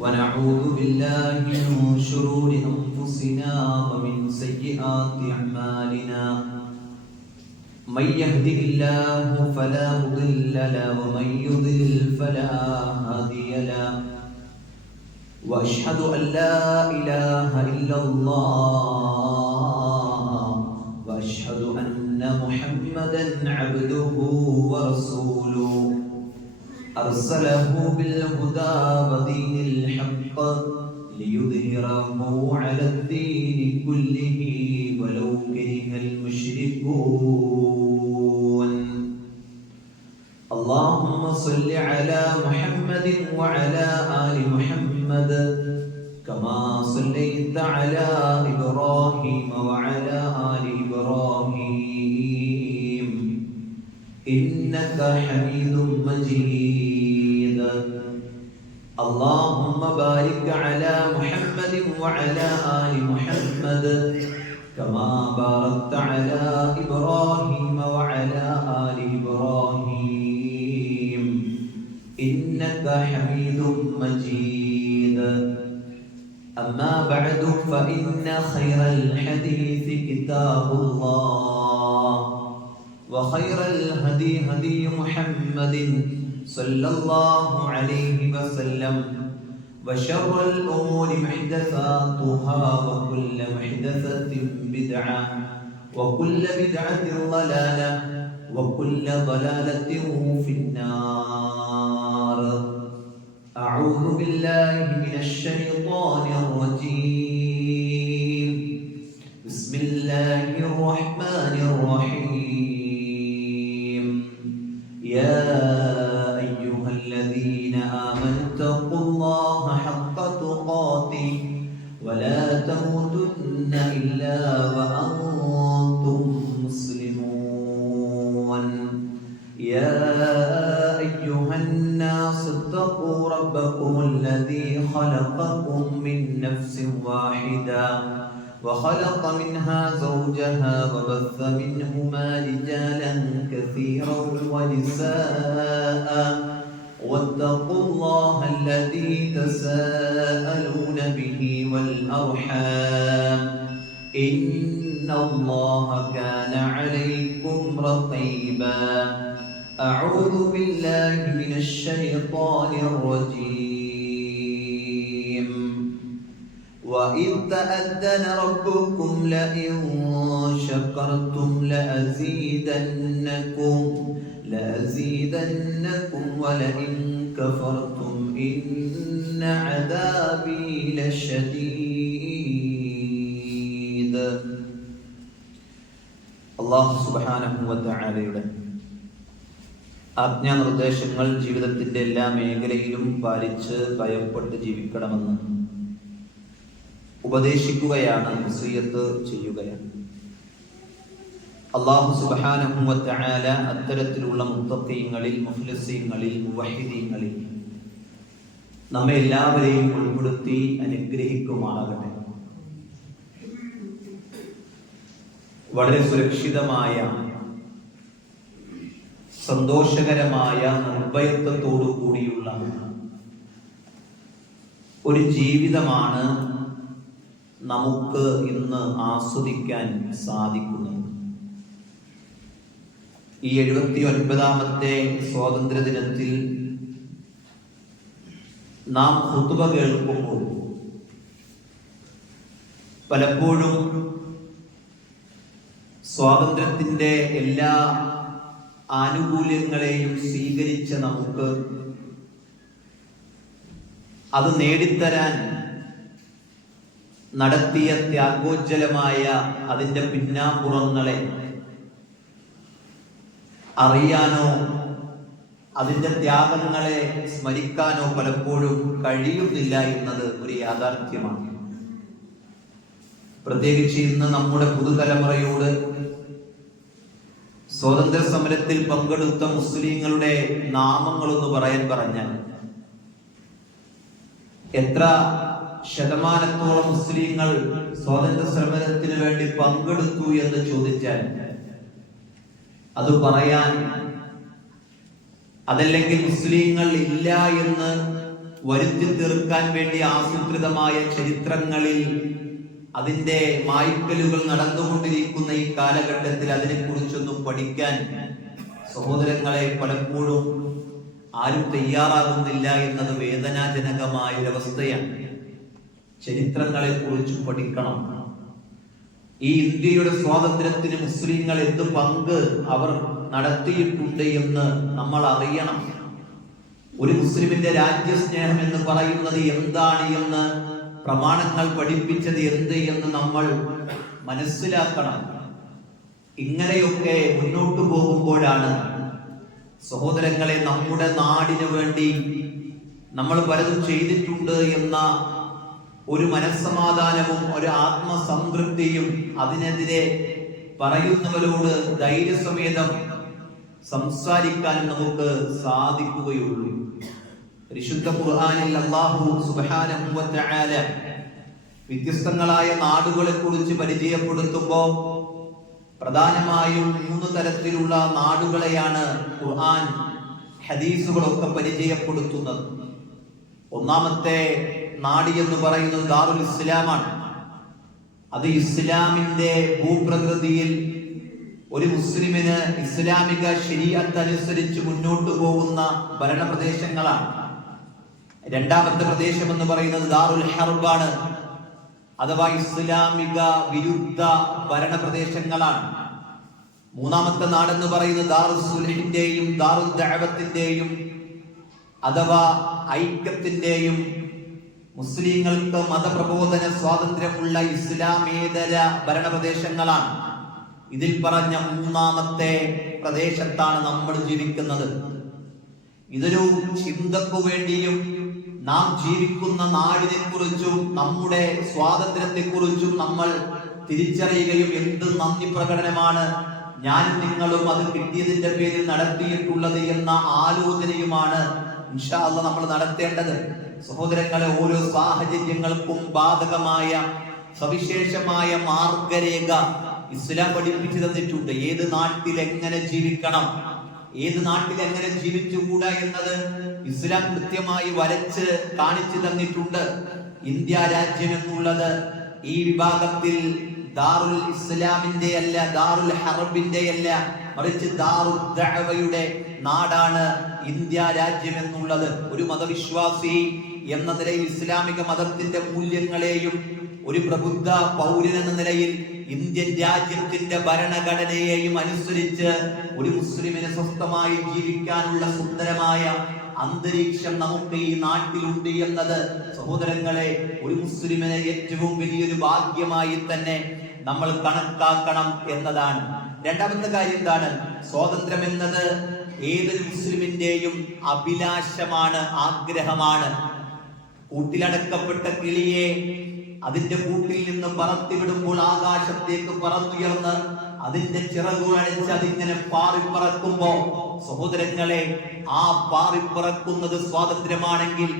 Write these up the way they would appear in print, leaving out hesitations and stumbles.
ونعوذ بالله من شرور أنفسنا ومن سيئات أعمالنا من يهده الله فلا مضل له ومن يضلل فلا هادي له وأشهد أن لا إله إلا الله وأشهد أن محمدا عبده ورسوله أرسله بالهدى ودين الحق ليظهره على الدين كله ولو كره المشركون اللهم صل على محمد وعلى آل محمد كما صليت على إبراهيم وعلى آل إبراهيم إنك حميد مجيد اللهم بارك على محمد وعلى آل محمد كما باركت على إبراهيم وعلى آل إبراهيم إنك حميد مجيد أما بعد فإن خير الحديث كتاب الله وخير الهدي هدي محمد صلى الله عليه وسلم وشر الأمور محدثاتها وكل محدثة بدعة وكل بدعة ضلالة وكل ضلالة في النار أعوذ بالله من الشيطان الرجيم بسم الله الرحمن الرحيم يا أيها الذين آمنوا اتقوا الله حق تقاته ولا تموتن إلا وأنتم مسلمون يا أيها الناس اتقوا ربكم الذي خلقكم من نفس واحدة وخلق منها زوجها وبث منهما رجالا كثيرا ونساء واتقوا الله الذي تساءلون به والأرحام إن الله كان عليكم رقيبا أعوذ بالله من الشيطان الرجيم وإذ تأذن ربكم لئن شكرتم لأزيدنكم ولئن كفرتم إن عذابي لشديد الله سبحانه وتعالى ആജ്ഞാനിർദ്ദേശങ്ങൾ ജീവിതത്തിന്റെ എല്ലാ മേഖലയിലും പാലിച്ച് ഭയപ്പെട്ട് ജീവിക്കണമെന്ന് ഉപദേശിക്കുകയാണ്, വസിയ്യത്ത് ചെയ്യുകയാണ്. അല്ലാഹു സുബ്ഹാനഹു വ തആല അത്തരത്തിലുള്ള മുത്തഖീങ്ങളിൽ, മുഖ്ലിസീങ്ങളിൽ, മുവഹിദീങ്ങളിൽ നമ്മെ എല്ലാവരെയും ഉൾപ്പെടുത്തി അനുഗ്രഹിക്കുമാറാകട്ടെ. വളരെ സുരക്ഷിതമായ, സന്തോഷകരമായ, നിർഭയത്വത്തോടു കൂടിയുള്ള ഒരു ജീവിതമാണ് നമുക്ക് ഇന്ന് ആസ്വദിക്കാൻ സാധിക്കുന്നത്. ഈ 79ാമത്തെ സ്വാതന്ത്ര്യ ദിനത്തിൽ നാം ഖുതുബ കേൾക്കുമ്പോൾ പലപ്പോഴും സ്വാതന്ത്ര്യത്തിന്റെ എല്ലാ ആനുകൂല്യങ്ങളെയും സ്വീകരിച്ച നമുക്ക് അത് നേടിത്തരാൻ നടത്തിയ ത്യാഗോജ്ജലമായ അതിൻ്റെ പിന്നാമ്പുറങ്ങളെ അറിയാനോ അതിൻ്റെ ത്യാഗങ്ങളെ സ്മരിക്കാനോ പലപ്പോഴും കഴിയുന്നില്ല എന്നത് ഒരു യാഥാർത്ഥ്യമാണ്. പ്രത്യേകിച്ച് ഇന്ന് നമ്മുടെ പുതുതലമുറയോട് സ്വാതന്ത്ര്യ സമരത്തിൽ പങ്കെടുത്ത മുസ്ലിങ്ങളുടെ നാമങ്ങളൊന്ന് പറഞ്ഞാൽ എത്ര ശതമാനത്തോളം മുസ്ലിങ്ങൾ സ്വാതന്ത്ര്യ സമരത്തിന് വേണ്ടി പങ്കെടുത്തു എന്ന് ചോദിച്ചാൽ അത് പറയാൻ, അതല്ലെങ്കിൽ മുസ്ലിങ്ങൾ ഇല്ല എന്ന് വരുത്തി തീർക്കാൻ വേണ്ടി ആസൂത്രിതമായ ചരിത്രങ്ങളിൽ അതിന്റെ മായ്ക്കലുകൾ നടന്നുകൊണ്ടിരിക്കുന്ന ഈ കാലഘട്ടത്തിൽ അതിനെക്കുറിച്ചൊന്നും പഠിക്കാൻ സഹോദരങ്ങളെ പലപ്പോഴും ആരും തയ്യാറാകുന്നില്ല എന്നത് വേദനാജനകമായ ഒരവസ്ഥയാണ്. ചരിത്രങ്ങളെ കുറിച്ച് പഠിക്കണം. ഈ ഇന്ത്യയുടെ സ്വാതന്ത്ര്യത്തിന് മുസ്ലിങ്ങൾ എന്ത് പങ്ക് അവർ നടത്തിയിട്ടുണ്ട് എന്ന് നമ്മൾ അറിയണം. ഒരു മുസ്ലിമിന്റെ രാജ്യസ്നേഹം എന്ന് പറയുന്നത് എന്താണ് എന്ന് പ്രമാണങ്ങൾ പഠിപ്പിച്ചത് എന്ത് എന്ന് നമ്മൾ മനസ്സിലാക്കണം. ഇങ്ങനെയൊക്കെ മുന്നോട്ടു പോകുമ്പോഴാണ് സഹോദരങ്ങളെ നമ്മുടെ നാടിനു വേണ്ടി നമ്മൾ പലതും ചെയ്തിട്ടുണ്ട് എന്ന ഒരു മനസ്സമാധാനവും ഒരു ആത്മസംതൃപ്തിയും അതിനെതിരെ പറയുന്നവരോട് ധൈര്യസമേതം സംസാരിക്കാൻ നമുക്ക് സാധിക്കുകയുള്ളൂ. പരിശുദ്ധ ഖുർആനിൽ അല്ലാഹു സുബ്ഹാനഹു വ തആല വ്യത്യസ്തങ്ങളായ നാടുകളെ കുറിച്ച് പരിചയപ്പെടുത്തുമ്പോൾ പ്രധാനമായും 3 തരത്തിലുള്ള നാടുകളെയാണ് ഖുർആൻ ഹദീസുകളൊക്കെ പരിചയപ്പെടുത്തുന്നത്. ഒന്നാമത്തെ നാട് എന്ന് പറയുന്നത് ദാറുൽ ഇസ്ലാമാണ്. അത് ഇസ്ലാമിന്റെ ഭൂപ്രകൃതിയിൽ ഒരു മുസ്ലിമിന് ഇസ്ലാമിക ശരീഅത്ത് അനുസരിച്ച് മുന്നോട്ട് പോകുന്ന ഭരണപ്രദേശങ്ങളാണ്. രണ്ടാമത്തെ പ്രദേശം എന്ന് പറയുന്നത് ദാറുൽ ഹർബാണ്, അഥവാ ഇസ്ലാമിക വിരുദ്ധ ഭരണപ്രദേശങ്ങളാണ്. മൂന്നാമത്തെ നാടെന്ന് പറയുന്നത് ദാറുൽ സുൽഹിന്റെയും ദാറുൽ ദഅവത്തിന്റെയും അഥവാ ഐക്യത്തിന്റെയും മുസ്ലിങ്ങൾക്ക് മതപ്രബോധന സ്വാതന്ത്ര്യമുള്ള ഇസ്ലാമേതര ഭരണപ്രദേശങ്ങളാണ്. ഇതിൽ പറഞ്ഞ മൂന്നാമത്തെ പ്രദേശത്താണ് നമ്മൾ ജീവിക്കുന്നത്. ഇതൊരു ചിന്തക്കു വേണ്ടിയും നാം ജീവിക്കുന്ന നാടിനെ കുറിച്ചും നമ്മുടെ സ്വാതന്ത്ര്യത്തെ കുറിച്ചും നമ്മൾ തിരിച്ചറിയുകയും എന്ത് നന്ദി പ്രകടനമാണ് ഞാനും നിങ്ങളും അത് കിട്ടിയതിന്റെ പേരിൽ നടത്തിയിട്ടുള്ളത് എന്ന ആലോചനയുമാണ് ഇൻഷാ അല്ലാഹ് നമ്മൾ നടത്തേണ്ടത്. സഹോദരങ്ങളെ, ഓരോ സാഹചര്യങ്ങൾക്കും ബാധകമായ സവിശേഷമായ മാർഗരേഖ ഇസ്ലാം പഠിപ്പിച്ചു തന്നിട്ടുണ്ട്. ഏത് നാട്ടിൽ എങ്ങനെ ജീവിക്കണം, ഏത് നാട്ടിൽ എങ്ങനെ ജീവിച്ചുകൂടാ എന്നത് ഇസ്ലാം കൃത്യമായി വരച്ച് കാണിച്ചു തന്നിട്ടുണ്ട്. ഇന്ത്യ രാജ്യം എന്നുള്ളത് ഈ വിഭാഗത്തിൽ ദാറുൽ ഇസ്ലാമിന്റെ അല്ല, ദാറുൽ ഹർബിന്റെ അല്ല, മറിച്ച് ദാറുൽ ദഅവയുടെ നാടാണ് ഇന്ത്യ രാജ്യം എന്നുള്ളത്. ഒരു മതവിശ്വാസി എന്ന നിലയിൽ ഇസ്ലാമിക മതത്തിന്റെ മൂല്യങ്ങളെയും ഒരു പ്രബുദ്ധ പൗരൻ എന്ന നിലയിൽ ഇന്ത്യൻ രാജ്യത്തിന്റെ ഭരണഘടനയെയും അനുസരിച്ച് ഒരു മുസ്ലിമിന് സ്വസ്ഥമായി ജീവിക്കാനുള്ള സുന്ദരമായ അന്തരീക്ഷം നമുക്ക് ഈ നാട്ടിലുണ്ട് എന്നത് സഹോദരങ്ങളെ ഒരു മുസ്ലിമിനെ ഏറ്റവും വലിയൊരു ഭാഗ്യമായി തന്നെ നമ്മൾ കണക്കാക്കണം എന്നതാണ്. രണ്ടാമത്തെ കാര്യം എന്താണ്? സ്വാതന്ത്ര്യം എന്നത് ഏതൊരു മുസ്ലിമിന്റെയും അഭിലാഷമാണ്, ആഗ്രഹമാണ്. കൂട്ടിലടക്കപ്പെട്ട കിളിയെ അതിന്റെ കൂട്ടിൽ നിന്ന് പറത്തിവിടുമ്പോൾ ആകാശത്തേക്ക് പറന്നുയർന്ന് അതിന്റെ ചിറകുകളടിച്ച് അതിങ്ങനെ പാറിപ്പറക്കുമ്പോ സഹോദരങ്ങളെ, ആ പാറിപ്പറക്കുന്നത് സ്വാതന്ത്ര്യമാണെങ്കിൽ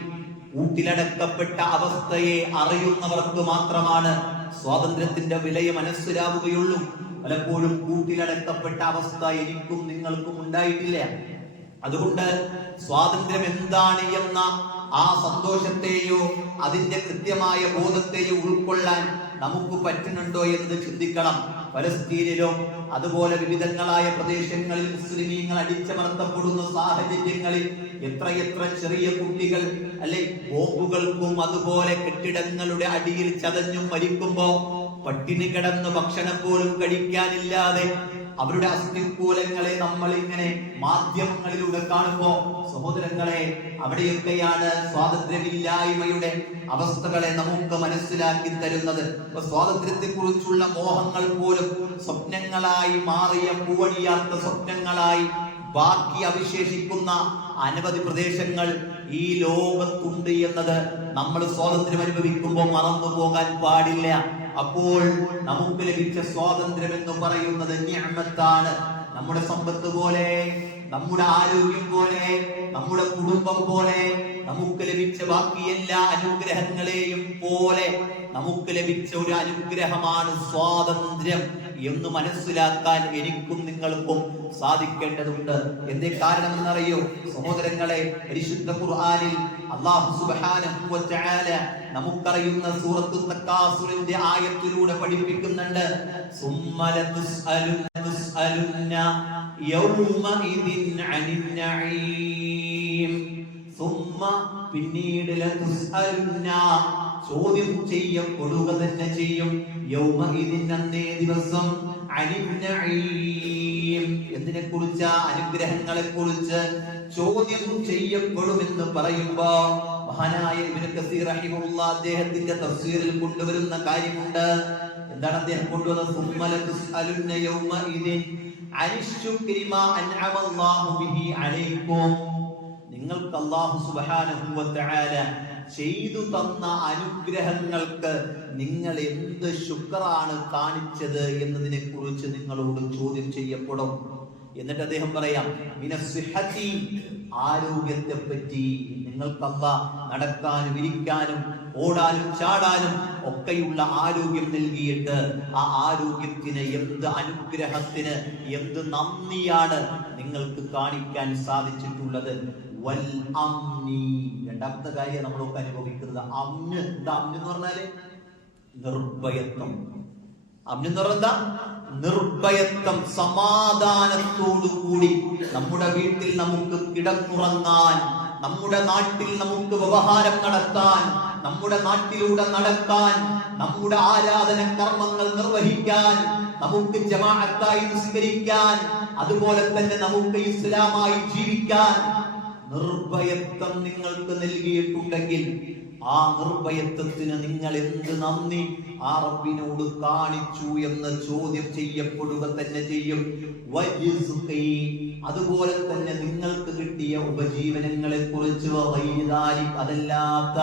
കൂട്ടിലടക്കപ്പെട്ട അവസ്ഥയെ അറിയുന്നവർക്ക് മാത്രമാണ് സ്വാതന്ത്ര്യത്തിന്റെ വിലയെ മനസ്സിലാവുകയുള്ളൂ. പലപ്പോഴും കൂട്ടിലടക്കപ്പെട്ട അവസ്ഥ എനിക്കും നിങ്ങൾക്കും ഉണ്ടായിട്ടില്ല. അതുകൊണ്ട് സ്വാതന്ത്ര്യം എന്താണ് എന്ന ആ സന്തോഷത്തെയോ അതിന്റെ കൃത്യമായ ബോധത്തെയോ ഉൾക്കൊള്ളാൻ നമുക്ക് പറ്റുന്നുണ്ടോ എന്നത് ചിന്തിക്കണം. പലസ്തീനിലോ അതുപോലെ വിവിധങ്ങളായ പ്രദേശങ്ങളിൽ മുസ്ലിമീങ്ങൾ അടിച്ചമർത്തപ്പെടുന്ന സാഹചര്യങ്ങളിൽ എത്രയെത്ര ചെറിയ കുട്ടികൾ അല്ലെ ബോംബുകൾക്കും അതുപോലെ കെട്ടിടങ്ങളുടെ അടിയിൽ ചതഞ്ഞും മരിക്കുമ്പോ പട്ടിണി കിടന്ന് ഭക്ഷണം പോലും കഴിക്കാനില്ലാതെ അവരുടെ അസ്ഥികൂലങ്ങളെ നമ്മൾ ഇങ്ങനെ മാധ്യമങ്ങളിലൂടെ കാണുമ്പോ സഹോദരങ്ങളെ, അവിടെയൊക്കെയാണ് സ്വാതന്ത്ര്യമില്ലായ്മയുടെ അവസ്ഥകളെ നമുക്ക് മനസ്സിലാക്കി തരുന്നത്. സ്വാതന്ത്ര്യത്തെ കുറിച്ചുള്ള മോഹങ്ങൾ പോലും സ്വപ്നങ്ങളായി മാറിയ പൂവണിയാത്ത സ്വപ്നങ്ങളായി ബാക്കി അവശേഷിക്കുന്ന അനവധി പ്രദേശങ്ങൾ ഈ ലോകത്തുണ്ട് എന്നത് നമ്മൾ സ്വാതന്ത്ര്യം അനുഭവിക്കുമ്പോൾ മറന്നു പോകാൻ പാടില്ല. അപ്പോൾ നമുക്ക് ലഭിച്ച സ്വാതന്ത്ര്യം എന്ന് പറയുന്നത് നിഅമത്താണ്. നമ്മുടെ സമ്പത്ത് പോലെ, നമ്മുടെ ആരോഗ്യം പോലെ, നമ്മുടെ കുടുംബം പോലെ നമുക്ക് ലഭിച്ച ബാക്കി എല്ലാ അനുഗ്രഹങ്ങളെയും പോലെ നമുക്ക് ലഭിച്ച ഒരു അനുഗ്രഹമാണ് സ്വാതന്ത്ര്യം. എന്ന് മനസ്സിലാക്കാൻ എനിക്കും നിങ്ങൾക്കും സാധിക്കേണ്ടതുണ്ട്. എന്തേ കാരണമെന്നറിയോ സഹോദരങ്ങളെ? പരിശുദ്ധ ഖുർആനിൽ അല്ലാഹു സുബ്ഹാനഹു വ തആല നമുക്കറിയുന്ന സൂറത്തു തക്കാസുറിന്റെ ആയത്തിലൂടെ പഠിപ്പിക്കുന്നുണ്ട്. സുമ്മല തുസ്അലുന്ന യൗമഇദിൻ അനിൻ നഈം. സുമ്മ പിന്നീട് ലതുസ്അലുന്ന ചോദ്യം ചെയ്യപ്പെടുക തന്നെ ചെയ്യും. യൗമഇദിൻ അന്നേ ദിവസം അനിൻ നഈം എന്തിനെ കുറിച്ച്? അനുഗ്രഹങ്ങളെ കുറിച്ച് ചോദ്യം ചെയ്യപ്പെടുമെന്ന് പറയുമ്പോ മഹാനായ ഇബ്നു കസീർ റഹിമഹുല്ലാഹ് അദ്ദേഹത്തിന്റെ തഫ്സീറിൽ കൊണ്ടുവരുന്ന കാര്യമുണ്ട്. എന്താണ് അദ്ദേഹം കൊണ്ടുവന്നത്? സുമ്മല തുസ്അലുന്ന യൗമഇദിൻ അനിശ്ശുക്രി മാ അൻഅമല്ലാഹു ബിഹി അലൈക്കും. നിങ്ങൾക്ക് അല്ലാഹു സുബ്ഹാനഹു വ തആല ചെയ്തു തന്ന അനുഗ്രഹങ്ങൾക്ക് നിങ്ങൾ എന്ത് ശുക്റാണ് കാണിച്ചത് എന്നതിനെ കുറിച്ച് നിങ്ങളോട് ചോദ്യം ചെയ്യപ്പെടും. എന്നിട്ട് അദ്ദേഹം പറയാം, മിനസ്സിഹത്തി ആരോഗ്യത്തെ പറ്റി. നിങ്ങൾക്ക് അല്ലാഹ് നടക്കാനും ഇരിക്കാനും ഓടാനും ചാടാനും ഒക്കെയുള്ള ആരോഗ്യം നൽകിയിട്ട് ആ ആരോഗ്യത്തിന് എന്ത് അനുഗ്രഹത്തിന് എന്ത് നന്ദിയാണ് നിങ്ങൾക്ക് കാണിക്കാൻ സാധിച്ചിട്ടുള്ളത്. വൽ അംനി, രണ്ടാമത്തെ കാര്യം നമ്മളൊക്കെ അനുഭവിക്കുന്നത് അമ്ന്. എന്താ അമ്ന് എന്ന് പറഞ്ഞാല്? നിർഭയത്വം. അമ്ന് എന്ന് പറഞ്ഞാ നിർഭയത്വം, സമാധാനത്തോടു കൂടി നമ്മുടെ വീട്ടിൽ നമുക്ക് കിടന്നുറങ്ങാൻ, നമ്മുടെ നാട്ടിൽ നമുക്ക് വ്യവഹാരം നടത്താൻ, നമ്മുടെ നാട്ടിലൂടെ നടക്കാൻ, നമ്മുടെ ആരാധന കർമ്മങ്ങൾ നിർവഹിക്കാൻ, നമുക്ക് ജമാഅത്തായി നിസ്കരിക്കാൻ, അതുപോലെ തന്നെ നമുക്ക് ഇസ്ലാമായി ജീവിക്കാൻ നിർഭയത്വം നിങ്ങൾക്ക് നൽകിയിട്ടുണ്ടെങ്കിൽ ആ നിർഭയത്വത്തിന് നിങ്ങൾ എന്ത് നന്ദി ആ റബ്ബിനോട് കാണിച്ചു എന്ന് ചോദ്യം ചെയ്യപ്പെടുക തന്നെ ചെയ്യും. അതുപോലെ തന്നെ നിങ്ങൾക്ക് കിട്ടിയ ഉപജീവനങ്ങളെ കുറിച്ച്, അതല്ലാത്ത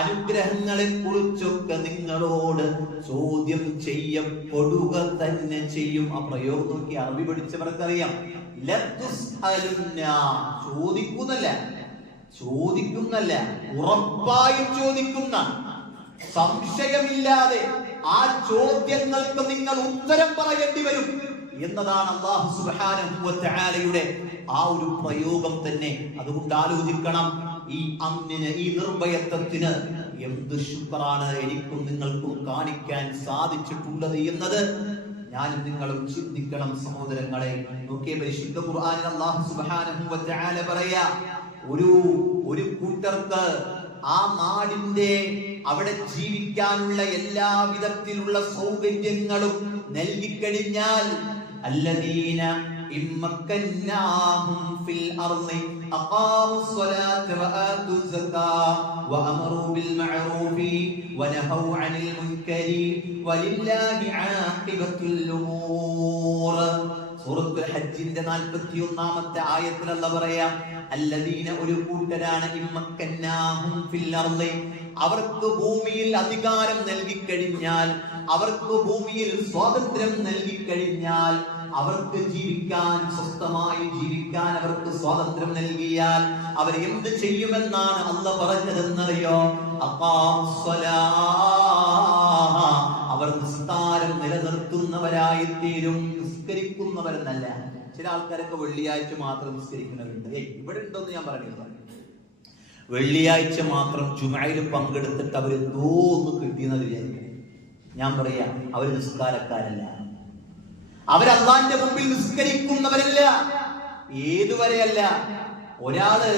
അനുഗ്രഹങ്ങളെ കുറിച്ചൊക്കെ നിങ്ങളോട് ചോദ്യം ചെയ്യപ്പെടുക തന്നെ ചെയ്യും. ആ പ്രയോഗം നോക്കി അറബി പഠിച്ചവർക്കറിയാം. ചോദിക്കുന്നല്ല, ഉറപ്പായും ചോദിക്കുന്ന, സംശയമില്ലാതെ ആ ചോദ്യങ്ങൾക്ക് നിങ്ങൾ ഉത്തരം പറയേണ്ടി വരും എന്നതാണ് അല്ലാഹു സുബ്ഹാനഹു വ തആലയുടെ ആ ഒരു പ്രയോഗം തന്നെ. അതുകൊണ്ട് ആലോചിക്കണം, ഈ അമ്നിന്, ഈ നിർഭയത്വത്തിന് എന്ത് ശുക്റാണ് എനിക്കും നിങ്ങൾക്കും കാണിക്കാൻ സാധിച്ചിട്ടുള്ളത് എന്നത് ഞാനും നിങ്ങളും ചിന്തിക്കണം സഹോദരങ്ങളെ. നോക്കിയ പരിശുദ്ധ ഖുർആനിൽ അല്ലാഹു സുബ്ഹാനഹു വ തആല പറയാ, ഒരു കൂട്ടർക്ക് ആ നാടിന്റെ അവിടെ ജീവിക്കാനുള്ള എല്ലാ വിധത്തിലുള്ള സൗകര്യങ്ങളും നൽകിക്കഴിഞ്ഞാൽ, അല്ലദീന ഇമ്മക്കന്നാഹും ഫിൽ അർളി അഖാമുസ് സ്വലാത്ത വആതുസ് സകാത്ത വഅമറൂ ബിൽ മഅറൂഫി വനഹൗ അനിൽ മുൻകരി വലില്ലാഹി ആഖിബത്തുൽ ഉമൂർ. സൂറത്തുൽ ഹജ്ജിന്റെ 41-ാമത്തെ ആയത്തിൽ അല്ലാഹു പറയാം, അല്ലദീന ഒരു കൂട്ടരാണ്, ഇമ്മക്കന്നാഹും ഫിൽ അർളി അവർക്ക് ഭൂമിയിൽ അധികാരം നൽകിക്കഴിഞ്ഞാൽ, അവർക്ക് ഭൂമിയിൽ സ്വാതന്ത്ര്യം നൽകിക്കഴിഞ്ഞാൽ, അവർക്ക് ജീവിക്കാൻ, സ്വസ്ഥമായി ജീവിക്കാൻ അവർക്ക് സ്വാതന്ത്ര്യം നൽകിയാൽ അവർ എന്ത് ചെയ്യുമെന്നാണ് അല്ലാഹു പറഞ്ഞതെന്നറിയോ? അവർ നിസ്കാരം നിലനിർത്തുന്നവരായി തീരും. നിസ്കരിക്കുന്നവരെന്നല്ല. ചില ആൾക്കാരൊക്കെ വെള്ളിയാഴ്ച മാത്രം നിസ്കരിക്കുന്നവരുണ്ട്. ഇവിടെ ഉണ്ടോന്ന് ഞാൻ പറയുന്നില്ല. വെള്ളിയാഴ്ച മാത്രം ജുമഅയിൽ പങ്കെടുത്തിട്ട് അവർ എന്തോ ഒന്ന് കിട്ടിയെന്ന് വിചാരിക്കും. ഞാൻ പറയാ, അവർ നിസ്കാരക്കാരല്ല, അവർ അല്ലാഹുവിന്റെ മുമ്പിൽ നിസ്കരിക്കുന്നവരല്ല. ഏതുവരെയല്ല? ഒരാള്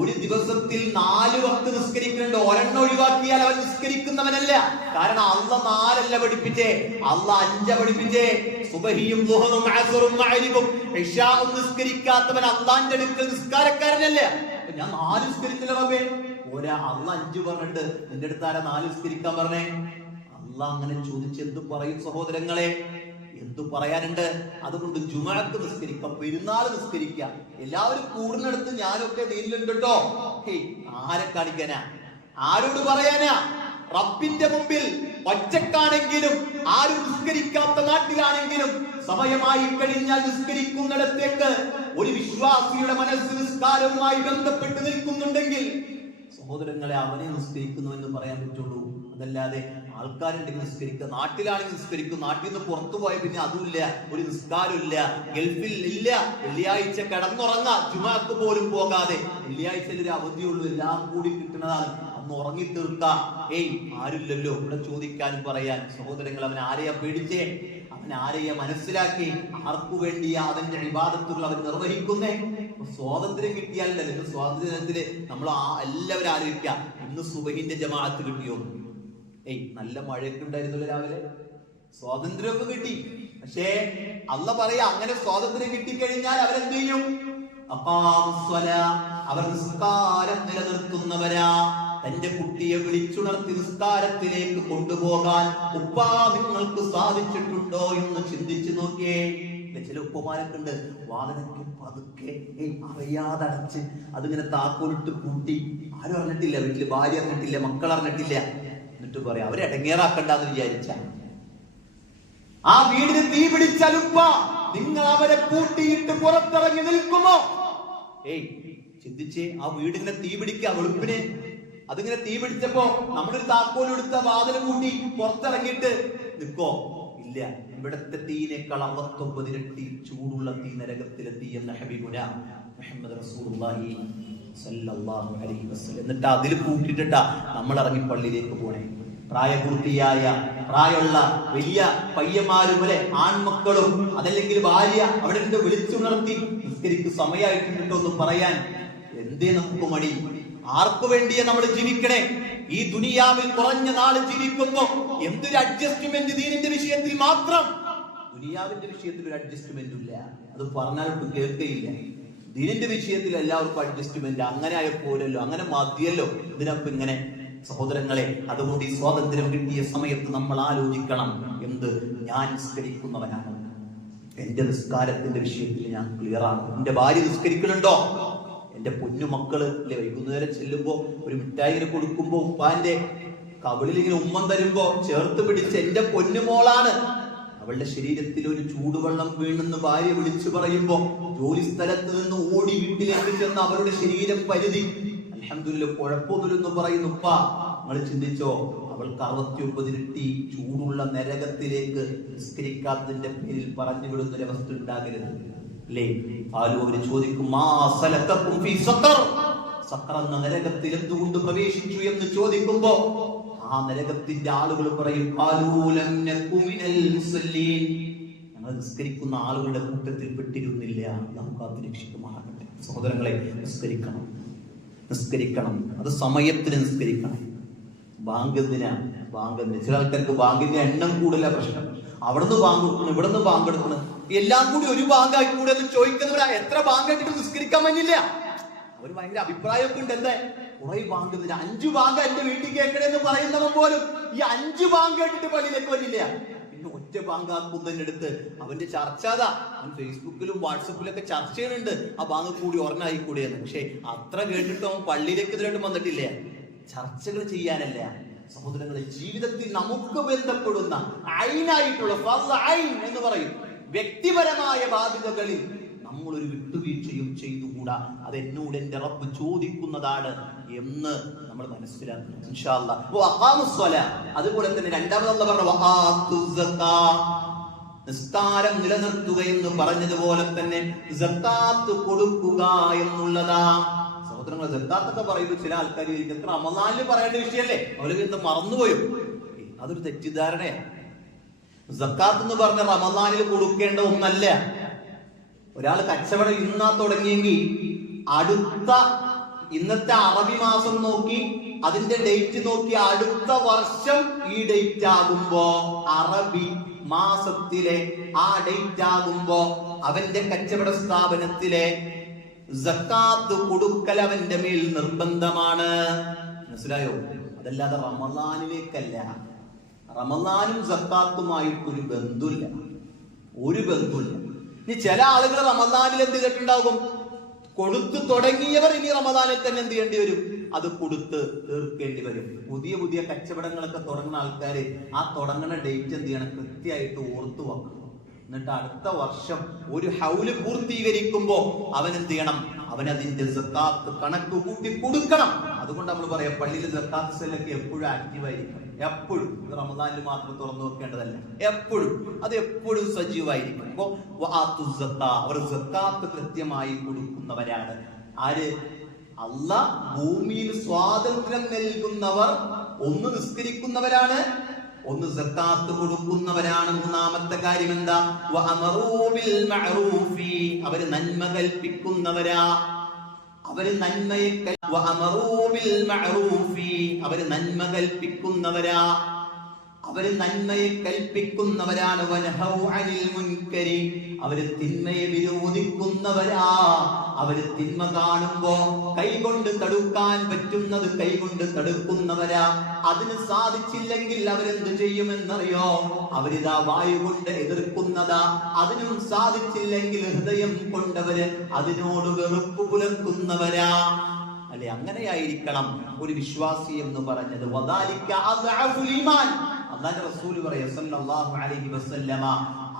ഒരു ദിവസത്തിൽ 4 വക്ത് നിസ്കരിക്കുന്നുണ്ട്, ഒരെണ്ണം ഒഴിവാക്കിയാൽ അവൻ നിസ്കരിക്കുന്നവനല്ല. കാരണം അല്ലാഹ് 4 പഠിപ്പിച്ചേ, അല്ലാഹ് 5 പഠിപ്പിച്ചേ. സുബഹിയും ളുഹറും അസ്റും മഗ്രിബും ഇശാഉം നിസ്കരിക്കാത്തവൻ അല്ലാഹുവിന്റെ അടുക്കൽ നിസ്കാരക്കാരനല്ല. ഞാൻ 4 നിസ്കരിച്ചില്ല റബ്ബേ. അല്ലാഹ് 5 പറഞ്ഞിട്ട് നിന്റെ അടുത്ത് ആരാ 4 നിസ്കരിക്കാൻ പറഞ്ഞേ? അല്ലാഹ് അങ്ങനെ ചോദിച്ച് എന്ത് പറയും സഹോദരങ്ങളെ? എന്തു പറയാനുണ്ട്? അതുകൊണ്ട് ജുമുഅക്ക് നിസ്കരിക്കാം, പെരുന്നാൾ നിസ്കരിക്കാം, എല്ലാവരും കൂടുന്നിടത്ത് ഞാനൊക്കെ ദീനിലുണ്ട് കേട്ടോ. ആരെ കാണിക്കാനാ? ആരോട് പറയാനാ? റബ്ബിന്റെ മുമ്പിൽ ഒറ്റക്കാണെങ്കിലും, ആരും നിസ്കരിക്കാത്ത നാട്ടിലാണെങ്കിലും സമയമായി കഴിഞ്ഞാൽ നിസ്കരിക്കുന്നിടത്തേക്ക് ഒരു വിശ്വാസിയുടെ മനസ്സ് നിസ്കാരവുമായി ബന്ധപ്പെട്ട് നിൽക്കുന്നുണ്ടെങ്കിൽ സഹോദരങ്ങളെ, അവനെ നിസ്കരിക്കുന്നു എന്ന് പറയാൻ പറ്റുള്ളൂ. അതല്ലാതെ ആൾക്കാരുണ്ടെങ്കിൽ നിസ്കരിക്കുക, നാട്ടിലാണെങ്കിൽ നിസ്കരിക്കും, നാട്ടിൽ നിന്ന് പുറത്തു പോയ പിന്നെ അതുമില്ല, ഒരു നിസ്കാരമില്ല, ഗൾഫിൽ ഇല്ല, വെള്ളിയാഴ്ച കിടന്നുറങ്ങാം, ജുമാക്ക് പോലും പോകാതെ. വെള്ളിയാഴ്ചയിൽ ഒരു അവധിയുള്ളൂ, എല്ലാം കൂടി കിട്ടുന്നതാണ്, അന്ന് ഉറങ്ങി തീർക്കാം. ആരുമില്ലല്ലോ ഇവിടെ ചോദിക്കാനും പറയാൻ. സഹോദരങ്ങൾ, അവൻ ആരെയാ പേടിച്ചേ? അവൻ ആരെയാ മനസ്സിലാക്കി? ആർക്കു വേണ്ടിയാ അതിന്റെ ഇബാദത്തുകൾ അവൻ നിർവഹിക്കുന്നേ? സ്വാതന്ത്ര്യം കിട്ടിയാലല്ലോ. ഇന്ന് സ്വാതന്ത്ര്യത്തില് നമ്മൾ എല്ലാവരും ആലോചിക്കാം, ഇന്ന് സുബഹിന്റെ ജമാഅത്ത് കിട്ടിയോ? നല്ല മഴയൊക്കെ ഉണ്ടായിരുന്നല്ലോ രാവിലെ, സ്വാതന്ത്ര്യമൊക്കെ കിട്ടി. പക്ഷേ അള്ള പറയാ, അങ്ങനെ സ്വാതന്ത്ര്യം കിട്ടിക്കഴിഞ്ഞാൽ അവരെന്ത് ചെയ്യും? അവർ നിസ്കാരം നിലനിർത്തുന്നവരാ. തന്റെ കുട്ടിയെ വിളിച്ചുണർത്തി നിസ്കാരത്തിലേക്ക് കൊണ്ടുപോകാൻ ഉപ്പാ നിങ്ങൾക്ക് സാധിച്ചിട്ടുണ്ടോ എന്ന് ചിന്തിച്ചു നോക്കിയേ. ചില ഉപ്പമാരൊക്കെ ഉണ്ട്, വാതിലൊക്കെ പതുക്കെ അറിയാതെ അടച്ച് അതിങ്ങനെ താക്കോലിട്ട് കൂട്ടി, ആരും അറിഞ്ഞിട്ടില്ല, വീട്ടില് ഭാര്യ അറിഞ്ഞിട്ടില്ല, മക്കൾ അറിഞ്ഞിട്ടില്ല. എന്നിട്ട് പറയാം അവരെ ഇടങ്ങേറാക്കണ്ടെന്ന് വിചാരിച്ച ആ വീടിന് തീ പിടിച്ചാൽ ഉപ്പ നിങ്ങൾ അവരെ കൂട്ടിയിട്ട് പുറത്തിറങ്ങി നിൽക്കുമോ? ചിന്തിച്ചേ, ആ വീടിങ്ങനെ തീ പിടിക്കുക, വെളുപ്പിന് അതിങ്ങനെ തീ പിടിച്ചപ്പോ നമ്മളൊരു താക്കോലെടുത്ത വാതിൽ കൂട്ടി പുറത്തിറങ്ങിയിട്ട് നിൽക്കോ? ഇല്ല. ഇവിടത്തെ തീനേക്കാൾ 59 ഇരട്ടി ചൂടുള്ള തീ നരകത്തിലെ തീ എന്ന ഹബീബുന മുഹമ്മദ് റസൂലുള്ളാഹി സ്വല്ലല്ലാഹു അലൈഹി വസല്ലം. എന്നിട്ട് അതിൽ കൂട്ടിയിട്ടാ നമ്മൾ ഇറങ്ങി പള്ളിയിലേക്ക് പോണേ. പ്രായമുള്ള വലിയ പയ്യന്മാരും അല്ലെ, ആൺമക്കളും അതല്ലെങ്കിൽ ഭാര്യ അവിടെ നിന്ന് വിളിച്ചുണർത്തി നിസ്കരിക്ക് സമയമായിട്ടുണ്ടോന്നും പറയാൻ എന്തേ നമുക്ക് മടി? ആർക്കു വേണ്ടിയാ നമ്മൾ ജീവിക്കണേ? ഈ ദുനിയാവിൽ കുറഞ്ഞ നാൾ ജീവിക്കുമ്പോ എന്തൊരു അഡ്ജസ്റ്റ്മെന്റ് ദീനിന്റെ വിഷയത്തിൽ മാത്രം. ദുനിയാവിന്റെ വിഷയത്തിൽ ഒരു അഡ്ജസ്റ്റ്മെന്റും ഇല്ല, അത് പറഞ്ഞാലും കേൾക്കയില്ല. ദീനിന്റെ വിഷയത്തിൽ എല്ലാവർക്കും അഡ്ജസ്റ്റ്മെന്റ്. അങ്ങനെ ആയപ്പോലല്ലോ, അങ്ങനെ മതിയല്ലോ, ഇതിനൊപ്പം ഇങ്ങനെ. സഹോദരങ്ങളെ, അതുകൊണ്ട് ഈ സ്വാതന്ത്ര്യം കിട്ടിയ സമയത്ത് നമ്മൾ ആലോചിക്കണം, എന്ത്? ഞാൻ നിസ്കരിക്കുന്നവനാണ്, എന്റെ നിസ്കാരത്തിന്റെ വിഷയത്തിൽ ഞാൻ ക്ലിയറാണ്. എന്റെ ഭാര്യ നിസ്കരിക്കുന്നുണ്ടോ? എന്റെ പൊന്നു മക്കള് അല്ലെ, വൈകുന്നേരം ചെല്ലുമ്പോ ഒരു മിഠായി കൊടുക്കുമ്പോ ഉപ്പാന്റെ കവിളിൽ ഇങ്ങനെ ഉമ്മം തരുമ്പോ ചേർത്ത് പിടിച്ച് എന്റെ പൊന്നുമോളാണ്. അവളുടെ ശരീരത്തിൽ ഒരു ചൂടുവെള്ളം വീണെന്ന് ഭാര്യ വിളിച്ചു പറയുമ്പോ ജോലി സ്ഥലത്ത് നിന്ന് ഓടി വീട്ടിലേക്ക് ചെന്ന് അവരുടെ ശരീരം പരിധി അൽഹംദുലില്ലാഹ് കുഴപ്പമൊന്നുമില്ലെന്ന് പറയുന്നു. ഉപ്പ, നിങ്ങൾ ചിന്തിച്ചോ, അവൾക്ക് 69 ഇരട്ടി ചൂടുള്ള നരകത്തിലേക്ക് നിസ്കരിക്കാത്തതിന്റെ പേരിൽ പറഞ്ഞു വിടുന്ന ഒരവസ്ഥ ഉണ്ടാകരുത് അല്ലേ? ആരും അവര് ചോദിക്കും, സഖർ എന്ന നരകത്തിൽ എന്തുകൊണ്ട് പ്രവേശിച്ചു എന്ന് ചോദിക്കുമ്പോ ആ നരകത്തിന്റെ ആളുകൾ പറയും, ഞങ്ങൾ നിസ്കരിക്കുന്ന ആളുകളുടെ കൂട്ടത്തിൽ പെട്ടിരുന്നില്ല. നമുക്ക് അത് രക്ഷിക്കുമാറാകട്ടെ. സഹോദരങ്ങളെ, നിസ്കരിക്കണം, അത് സമയത്തിന് നിസ്കരിക്കണം. ബാങ്കെന്തിനാ? ചില ആൾക്കാർക്ക് ബാങ്കിന്റെ എണ്ണം കൂടുതലാ പ്രശ്നം. അവിടുന്ന് ബാങ്ക് കൊടുക്കണം, ഇവിടുന്ന് ബാങ്ക് എടുക്കണം, എല്ലാം കൂടി ഒരു ബാങ്കായി കൂടെ എന്ന് ചോദിക്കുന്നവരാ. എത്ര ബാങ്ക് ഇട്ടിട്ട് നിസ്കരിക്കാൻ പറ്റില്ല? അവർ ഭയങ്കര അഭിപ്രായമൊക്കെ ഉണ്ട്. എന്താ കുറെ ബാങ്ക്, 5 ബാങ്ക് എന്റെ വീട്ടിൽ കേൾക്കണെന്ന് പറയുന്നവൻ പോലും ഈ 5 ബാങ്ക് കേട്ടിട്ട് പള്ളിയിലേക്ക് വരില്ല. പിന്നെ ഒറ്റ ബാങ്ക് ആക്കുന്നതിന്റെ അടുത്ത് അവന്റെ ചർച്ച അതാ. അവൻ ഫേസ്ബുക്കിലും വാട്സപ്പിലൊക്കെ ചർച്ച ചെയ്യുന്നുണ്ട്, ആ ബാങ്ക് കൂടി ഒരെണ്ണായി കൂടിയെന്ന്. പക്ഷെ അത്ര കേട്ടിട്ട് അവൻ പള്ളിയിലേക്ക് ഇതിലായിട്ട് വന്നിട്ടില്ല. ചർച്ചകൾ ചെയ്യാനല്ല. സഹോദരങ്ങളെ, ജീവിതത്തിൽ നമുക്ക് ബന്ധപ്പെടുന്ന ഐനായിട്ടുള്ള എന്ന് പറയും വ്യക്തിപരമായ ബാധ്യതകളിൽ നമ്മളൊരു വിട്ടുവീഴ്ചയും ചെയ്തുകൂടാ. അത് എന്നോട് എന്റെ റബ്ബ് ചോദിക്കുന്നതാണ് എന്ന് നമ്മൾ മനസ്സിലാക്കണം. ഇൻഷാ അല്ലാഹ്. അതുപോലെ തന്നെ രണ്ടാമത് അല്ലാഹ് പറഞ്ഞു നിസ്കാരം നിലനിർത്തുക എന്ന് പറഞ്ഞതുപോലെ തന്നെ സക്കാത്ത് കൊടുക്കുക എന്നുള്ളതാ. സഹോദരങ്ങൾ, സക്കാത്തൊക്കെ പറയുമ്പോൾ ചില ആൾക്കാർ റമദാനിൽ പറയേണ്ട വിഷയമല്ലേ, അവർക്ക് എന്ത് മറന്നുപോയോ? അതൊരു തെറ്റിദ്ധാരണയാണ്. സക്കാത്ത് എന്ന് പറഞ്ഞ റമദാനിൽ കൊടുക്കേണ്ട ഒന്നല്ല. ഒരാൾ കച്ചവടം ഇന്നാ തുടങ്ങിയെങ്കിൽ അടുത്ത ഇന്നത്തെ അറബി മാസം നോക്കി അതിന്റെ ഡേറ്റ് നോക്കി അടുത്ത വർഷം ഈ ഡേറ്റ് ആകുമ്പോ, അറബി മാസത്തിലെ ആ ഡേറ്റ് ആകുമ്പോ അവന്റെ കച്ചവട സ്ഥാപനത്തിലെ സക്കാത്ത് കൊടുക്കൽ അവന്റെ മേൽ നിർബന്ധമാണ്. മനസ്സിലായോ? അതല്ലാതെ റമദാനിലേക്കല്ല. റമദാനും സക്കാത്തുമായിട്ടൊരു ബന്ധമില്ല, ഒരു ബന്ധമില്ല. ഇനി ചില ആളുകൾ റമദാനിൽ എന്ത് ചെയ്തിട്ടുണ്ടാകും? കൊടുത്തു തുടങ്ങിയവർ ഇനി റമദാനിൽ തന്നെ എന്ത് ചെയ്യേണ്ടി വരും? അത് കൊടുത്ത് തീർക്കേണ്ടി വരും. പുതിയ പുതിയ കച്ചവടങ്ങളൊക്കെ തുടങ്ങുന്ന ആൾക്കാര് ആ തുടങ്ങുന്ന ഡേറ്റ് എന്ത് ചെയ്യണം? കൃത്യമായിട്ട് ഓർത്തു വെക്കണം. എന്നിട്ട് അടുത്ത വർഷം ഒരു ഹൗല് പൂർത്തീകരിക്കുമ്പോ അവൻ എന്ത് ചെയ്യണം? അവൻ അതിന്റെ സക്കാത്ത് കണക്ക് കൂട്ടി കൊടുക്കണം. അതുകൊണ്ട് നമ്മൾ പറയാം, പള്ളിയിൽ സക്കാത്ത് സെല്ലൊക്കെ എപ്പോഴും ആക്റ്റീവായിരിക്കും. എപ്പോഴും, ഇത് റമദാനിൽ മാത്രം തുറന്നു വെക്കേണ്ടതല്ല, എപ്പോഴും അത് എപ്പോഴും സജീവായിരിക്കും. അപ്പോ അവർ സക്കാത്ത് കൃത്യമായി കൊടുക്കുന്നവരാണ്. ആര്? അല്ലാഹ് ഭൂമിയിൽ സ്വാതന്ത്ര്യം നൽകുന്നവർ ഒന്ന് നിസ്കരിക്കുന്നവരാണ്, ഒന്ന് സക്കാത്ത് കൊടുക്കുന്നവരാണ്. മൂന്നാമത്തെ കാര്യം എന്താ? അവര് നന്മ കൽപ്പിക്കുന്നവരാ. അവര് നന്മ കൽപ്പിക്കുന്നവരാ. അവര് നന്മയെ കൽപ്പിക്കുന്നവരാണ്. അവര് തിന്മയെ വിരോധിക്കുന്നവരാ. അവര് തിന്മ കാണുമ്പോ കൈകൊണ്ട് തടുക്കാൻ പറ്റുന്നത് കൈകൊണ്ട് തടുക്കുന്നവരാ. അതിന് സാധിച്ചില്ലെങ്കിൽ അവരെന്ത് ചെയ്യുമെന്നറിയോ? അവരിതാ വായു കൊണ്ട് എതിർക്കുന്നതാ. അതിനും സാധിച്ചില്ലെങ്കിൽ ഹൃദയം കൊണ്ടവര് അതിനോട് വെറുപ്പ് പുലർത്തുന്നവരാ. അല്ലെ, അങ്ങനെയായിരിക്കണം ഒരു വിശ്വാസി എന്ന് പറഞ്ഞത്. അല്ലാഹുവിന്റെ റസൂൽ പറയാ സല്ലല്ലാഹു അലൈഹി വസല്ലമ,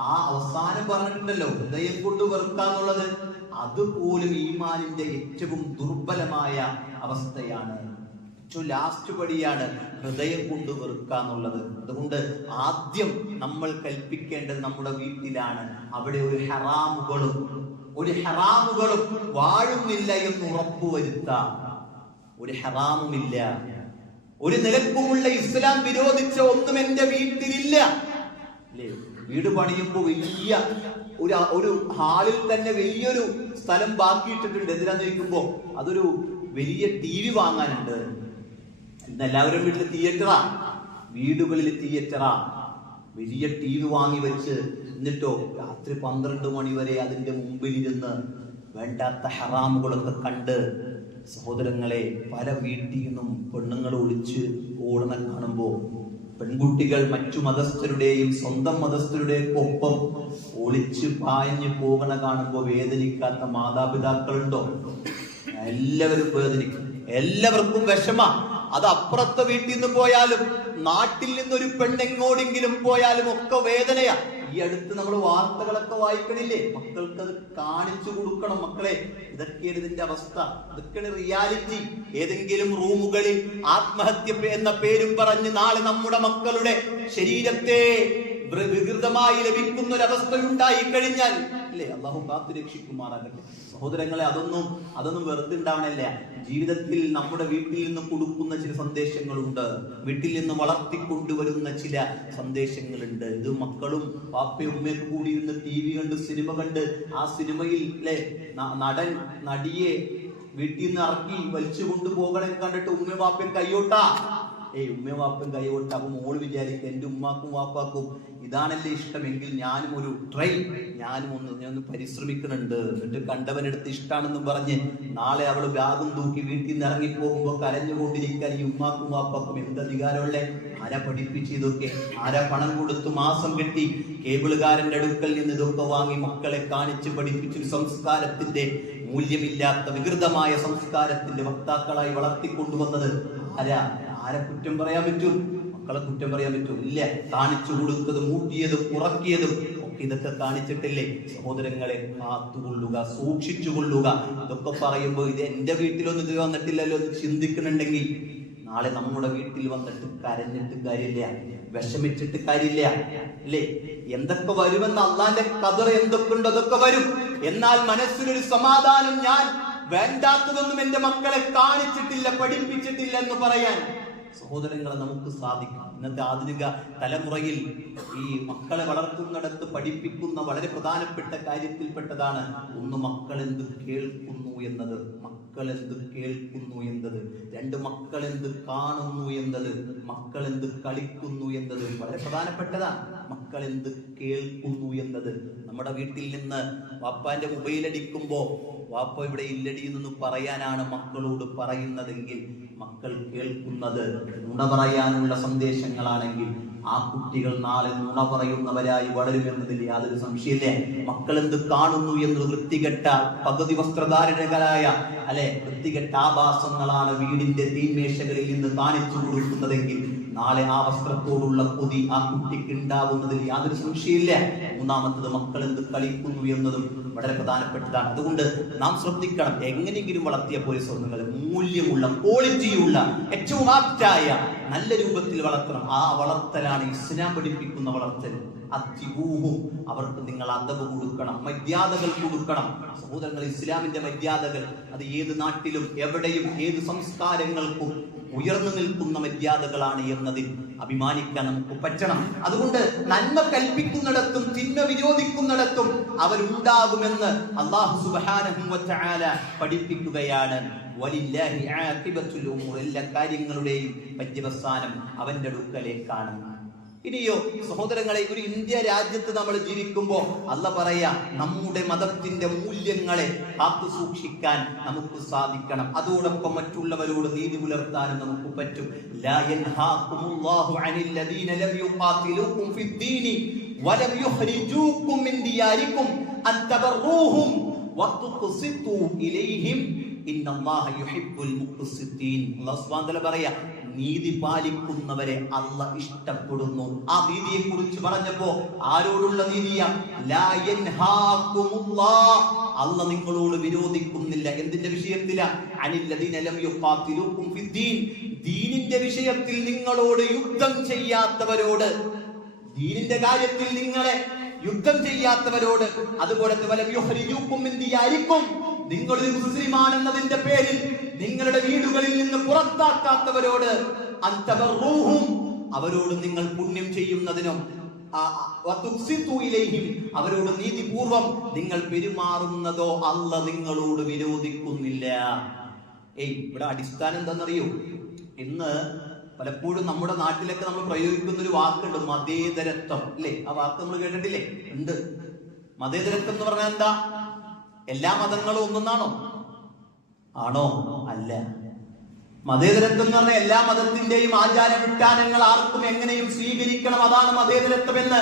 ആ അവസാനം പറഞ്ഞിട്ടുണ്ടല്ലോ ഹൃദയം കൊണ്ട് വെറുക്കാന്നുള്ളത്, അതുപോലും ഈമാനിന്റെ ഏറ്റവും ദുർബലമായ അവസ്ഥയാണ്. ഏറ്റവും ലാസ്റ്റ് പടിയാണ് ഹൃദയം കൊണ്ട് വെറുക്കാന്നുള്ളത്. അതുകൊണ്ട് ആദ്യം നമ്മൾ കൽപ്പിക്കേണ്ടത് നമ്മുടെ വീട്ടിലാണ്. അവിടെ ഒരു ഹറാമുകളും വാഴുന്നില്ല എന്ന് ഉറപ്പുവരുത്താം. ഒരു ഹറാമുമില്ല, ഒരു നിലക്കുമുള്ള ഇസ്ലാം വിരോധിച്ച ഒന്നും എന്റെ വീട്ടിലില്ല. അല്ലേ? വീട് പണിയുമ്പോ വലിയ ഒരു ഹാളിൽ തന്നെ വലിയൊരു സ്ഥലം ബാക്കിയിട്ടിട്ടുണ്ട്. എന്തിനാന്ന് ചോദിക്കുമ്പോ അതൊരു വലിയ TV വാങ്ങാനുണ്ട്. ഇന്ന് എല്ലാവരും വീട്ടിൽ തിയേറ്ററാ, വീടുകളിൽ തിയേറ്ററാ. വലിയ TV വാങ്ങി വെച്ച് എന്നിട്ടോ രാത്രി 12 മണി വരെ അതിന്റെ മുമ്പിലിരുന്ന് വേണ്ടാത്ത ഹറാമുകളൊക്കെ കണ്ട്. സഹോദരങ്ങളെ, പല വീട്ടിൽ നിന്നും പെണ്ണുങ്ങൾ ഒളിച്ച് ഓടണ കാണുമ്പോ, പെൺകുട്ടികൾ മറ്റു മതസ്ഥരുടെയും സ്വന്തം മതസ്ഥരുടെയും ഒപ്പം ഒളിച്ച് പാഞ്ഞു പോകണ കാണുമ്പോ വേദനിക്കാത്ത മാതാപിതാക്കളുണ്ടോ? എല്ലാവരും വേദനിക്കും, എല്ലാവർക്കും വിഷമ. അത് അപ്പുറത്തെ വീട്ടിൽ നിന്ന് പോയാലും നാട്ടിൽ നിന്നൊരു പെണ്ണെങ്ങോടെങ്കിലും പോയാലും ഒക്കെ വേദനയാ. ഈ അടുത്ത് നമ്മൾ വാർത്തകളൊക്കെ വായിക്കണില്ലേ? മക്കൾക്ക് അത് കാണിച്ചു കൊടുക്കണം. മക്കളെ, ഇതൊക്കെയാണ് ഇതിന്റെ അവസ്ഥ, ഇതൊക്കെയാണ് റിയാലിറ്റി. ഏതെങ്കിലും റൂമുകളിൽ ആത്മഹത്യ എന്ന പേരും പറഞ്ഞ് നാളെ നമ്മുടെ മക്കളുടെ ശരീരത്തെ വികൃതമായി ലഭിക്കുന്ന ഒരവസ്ഥ ഉണ്ടായി കഴിഞ്ഞാൽ, അല്ലേ, അള്ളാഹു കാത്തു രക്ഷിക്കുമാറാകട്ടെ. സഹോദരങ്ങളെ, അതൊന്നും വെറുതെ ഉണ്ടാവണല്ല. ജീവിതത്തിൽ നമ്മുടെ വീട്ടിൽ നിന്ന് കൊടുക്കുന്ന ചില സന്ദേശങ്ങളുണ്ട്, വീട്ടിൽ നിന്ന് വളർത്തിക്കൊണ്ടുവരുന്ന ചില സന്ദേശങ്ങളുണ്ട്. ഇത് മക്കളും പാപ്പയും ഉമ്മയൊക്കെ കൂടി ഇരുന്ന് TV കണ്ട് സിനിമ കണ്ട്, ആ സിനിമയിൽ അല്ലെ നടൻ നടിയെ വീട്ടിൽ നിന്ന് ഇറക്കി വലിച്ചു കൊണ്ടുപോകണെ കണ്ടിട്ട് ഉമ്മയും വാപ്പയും കയ്യോട്ടാ. ഉമ്മയും വാപ്പയും കൈകൊട്ട. അപ്പൊ മോള് വിചാരിക്കും, എന്റെ ഉമ്മാക്കും വാപ്പാക്കും ഇതാണല്ലേ ഇഷ്ടമെങ്കിൽ ഞാനും ഒന്ന് പരിശ്രമിക്കുന്നുണ്ട്. എന്നിട്ട് കണ്ടവനെടുത്ത് ഇഷ്ടാണെന്നും പറഞ്ഞ് നാളെ അവള് ബാഗും തൂക്കി വീട്ടിൽ നിന്ന് ഇറങ്ങിപ്പോകുമ്പോ കരഞ്ഞുകൊണ്ടിരിക്കാൻ ഈ ഉമ്മാക്കും വാപ്പാക്കും എന്ത് അധികാരമുള്ള? ആരാ പഠിപ്പിച്ച് ഇതൊക്കെ? ആരാ പണം കൊടുത്ത് മാസം കെട്ടി കേബിളുകാരന്റെ അടുക്കൽ നിന്ന് ഇതൊക്കെ വാങ്ങി മക്കളെ കാണിച്ച് പഠിപ്പിച്ചൊരു സംസ്കാരത്തിന്റെ മൂല്യമില്ലാത്ത വികൃതമായ സംസ്കാരത്തിന്റെ വക്താക്കളായി വളർത്തിക്കൊണ്ടുവന്നത് ആരെ കുറ്റം പറയാൻ പറ്റും? മക്കളെ കുറ്റം പറയാൻ പറ്റും? ഇല്ല. കാണിച്ചു കൊടുത്തതും മൂട്ടിയതും ഉറക്കിയതും ഒക്കെ ഇതൊക്കെ കാണിച്ചിട്ടില്ലേ? സഹോദരങ്ങളെ, കാത്തുകൊള്ളുക, സൂക്ഷിച്ചുകൊള്ളുക. ഇതൊക്കെ പറയുമ്പോ ഇത് എന്റെ വീട്ടിലൊന്നും ഇത് വന്നിട്ടില്ലല്ലോ എന്ന് ചിന്തിക്കുന്നുണ്ടെങ്കിൽ നാളെ നമ്മുടെ വീട്ടിൽ വന്നിട്ട് കരഞ്ഞിട്ട് കാര്യമില്ല, വിഷമിച്ചിട്ട് കാര്യമില്ല. അല്ലേ? എന്തൊക്കെ വരുമെന്ന് അള്ളാന്റെ ഖദർ എന്തൊക്കെയുണ്ട് അതൊക്കെ വരും. എന്നാൽ മനസ്സിലൊരു സമാധാനം, ഞാൻ വേണ്ടാത്തതൊന്നും എന്റെ മക്കളെ കാണിച്ചിട്ടില്ല, പഠിപ്പിച്ചിട്ടില്ല എന്ന് പറയാൻ സഹോദരങ്ങളെ നമുക്ക് സാധിക്കും. ഇന്നത്തെ ആധുനിക തലമുറയിൽ ഈ മക്കളെ വളർത്തുന്നിടത്ത് പഠിപ്പിക്കുന്ന വളരെ പ്രധാനപ്പെട്ട കാര്യത്തിൽപ്പെട്ടതാണ് ഒന്ന്, മക്കൾ എന്ത് കേൾക്കുന്നു എന്നത്, മക്കൾ എന്ത് കേൾക്കുന്നു എന്നത്. രണ്ട്, മക്കൾ എന്ത് കാണുന്നു എന്നത്, മക്കൾ എന്ത് കളിക്കുന്നു എന്നത് വളരെ പ്രധാനപ്പെട്ടതാണ്. മക്കൾ എന്ത് കേൾക്കുന്നു എന്നത്. നമ്മുടെ വീട്ടിൽ നിന്ന് വാപ്പാന്റെ മൊബൈൽ അടിക്കുമ്പോ വാപ്പ ഇവിടെ ഇല്ലടി എന്നൊന്ന് പറയാനാണ് മക്കളോട് പറയുന്നതെങ്കിൽ, മക്കൾ കേൾക്കുന്നത് നുണ പറയാനുള്ള സന്ദേശങ്ങളാണെങ്കിൽ ആ കുട്ടികൾ നാളെ നുണ പറയുന്നവരായി വളരുമെന്നതിൽ യാതൊരു സംശയമില്ല. മക്കൾ എന്ത് കാണുന്നു എന്ന് വൃത്തികെട്ട പകുതി വസ്ത്രധാരണകളായ വൃത്തികെട്ട ആഭാസങ്ങളാണ് വീടിന്റെ തീന്മേശകളിൽ നിന്ന് കാണിച്ചു കൊടുക്കുന്നതെങ്കിൽ നാളെ ആ വസ്ത്രത്തോടുള്ള കൊതി ആ കുട്ടിക്ക് ഉണ്ടാവുന്നതിൽ യാതൊരു സംശയമില്ല. മൂന്നാമത്തത്, മക്കൾ എന്ത് കളിക്കുന്നു എന്നതും വളരെ പ്രധാനപ്പെട്ടതാണ്. അതുകൊണ്ട് നാം ശ്രദ്ധിക്കണം, എങ്ങനെയെങ്കിലും വളർത്തിയ പോലെ സ്വർണ്ണങ്ങൾ മൂല്യമുള്ള, ക്വാളിറ്റിയുള്ള, ഏറ്റവും ആപ്റ്റായ നല്ല രൂപത്തിൽ വളർത്തണം. ആ വളർത്തലാണ് ഇസ്ലാം പഠിപ്പിക്കുന്ന വളർത്തൽ. അത്തിബൂഹും, അവർക്ക് നിങ്ങൾ അദബ് കൊടുക്കണം, മര്യാദകൾ കൊടുക്കണം. സഹോദരങ്ങൾ, ഇസ്ലാമിന്റെ മര്യാദകൾ അത് ഏത് നാട്ടിലും എവിടെയും ഏത് സംസ്കാരങ്ങൾക്കും ഉയർന്നു നിൽക്കുന്ന മര്യാദകളാണ് എന്നതിൽ അഭിമാനിക്കാൻ നമുക്ക് പറ്റണം. അതുകൊണ്ട് നന്മ കൽപ്പിക്കുന്നിടത്തും തിന്മ വിരോധിക്കുന്നിടത്തും അവരുണ്ടാകുമെന്ന് അല്ലാഹു സുബ്ഹാനഹു വ തആല പഠിപ്പിക്കുകയാണ്. വലില്ലാഹി ആഖിബത്തുൽ ഉമൂർ, എല്ലാ കാര്യങ്ങളുടെയും പര്യവസാനം അവന്റെ അടുക്കലേക്കാണ്. ഇനിയോ സഹോദരങ്ങളെ, ഒരു ഇന്ത്യ രാജ്യത്ത് നമ്മൾ ജീവിക്കുമ്പോൾ അല്ലാഹ് പറയാ, നമ്മുടെ മതത്തിന്റെ മൂല്യങ്ങളെ കാത്തു സൂക്ഷിക്കാൻ നമുക്ക് സാധിക്കണം. അതോടൊപ്പം മറ്റുള്ളവരോട് നീതി പുലർത്താനും നമുക്ക് പറ്റും. ലാ യൻഹാകുമുല്ലാഹു അനിൽ ലദീന ലം യുഖാതിലൂകും ഫിദ്ദീനി വലം യുഖ്രിജൂകും മിൻ ദിയാരികും അൻ തബറൂഹും വതുഖ്സിതു ഇലൈഹിം ഇന്നല്ലാഹ യുഹിബ്ബുൽ മുഖ്സിതീൻ. അല്ലാഹു സുബ്ഹാനഹു വ തആല പറയാ, നീതി പാലിക്കുന്നവരെ അല്ലാഹ് ഇഷ്ടപ്പെടുന്നു. ആ നീതിയെ കുറിച്ച് പറഞ്ഞപ്പോ ആരോടുള്ള നീതിയാ? ലാ യൻഹാകുമുല്ലാഹ്, അല്ലാഹ് നിങ്ങളോട് വിരോധിക്കുന്നില്ല. എന്തിന്റെ വിഷയത്തിലാ? അനിൽ ലദീന ലം യുഖാതിലൂകും ഫിദ്ദീൻ, ദീനിന്റെ വിഷയത്തിൽ നിങ്ങളോട് യുദ്ധം ചെയ്യാത്തവരോട്, ദീനിന്റെ കാര്യത്തിൽ നിങ്ങളെ യുദ്ധം ചെയ്യാത്തവരോട്, അതുപോലെ വലം യുഖ്രിജൂകും മിൻ ദിയാരികും, നിങ്ങളൊരു മുസ്ലിമാണെന്നതിന്റെ പേരിൽ നിങ്ങളുടെ വീടുകളിൽ നിന്ന് പുറത്താക്കാത്തവരോട്, അൻതബറൂഹും, അവരോട് നിങ്ങൾ പുണ്യം ചെയ്യുന്നതിനും, വതുഖ്സിതു ഇലൈഹിം, അവരോട് നീതിപൂർവം നിങ്ങൾ പെരുമാറുന്നതോ അല്ലാഹ് നിങ്ങളോട് വിരോധിക്കുന്നില്ല. ഇവിടെ അടിസ്ഥാനം എന്താണെന്നറിയോ? ഇന്ന് പലപ്പോഴും നമ്മുടെ നാട്ടിലൊക്കെ നമ്മൾ പ്രയോഗിക്കുന്ന ഒരു വാക്കുണ്ട്, മതേതരത്വം. അല്ലേ? ആ വാക്ക് നമ്മൾ കേട്ടിട്ടില്ലേ? ഉണ്ട്. മതേതരത്വം എന്ന് പറഞ്ഞാൽ എന്താ? എല്ലാ മതങ്ങളും ഒന്നാണോ? ആണോ? അല്ല. മതേതരത്വം എന്ന് പറഞ്ഞാൽ എല്ലാ മതത്തിന്റെയും ആചാരവിധാനങ്ങൾ ആർക്കും എങ്ങനെയും സ്വീകരിക്കണം, അതാണ് മതേതരത്വം എന്ന്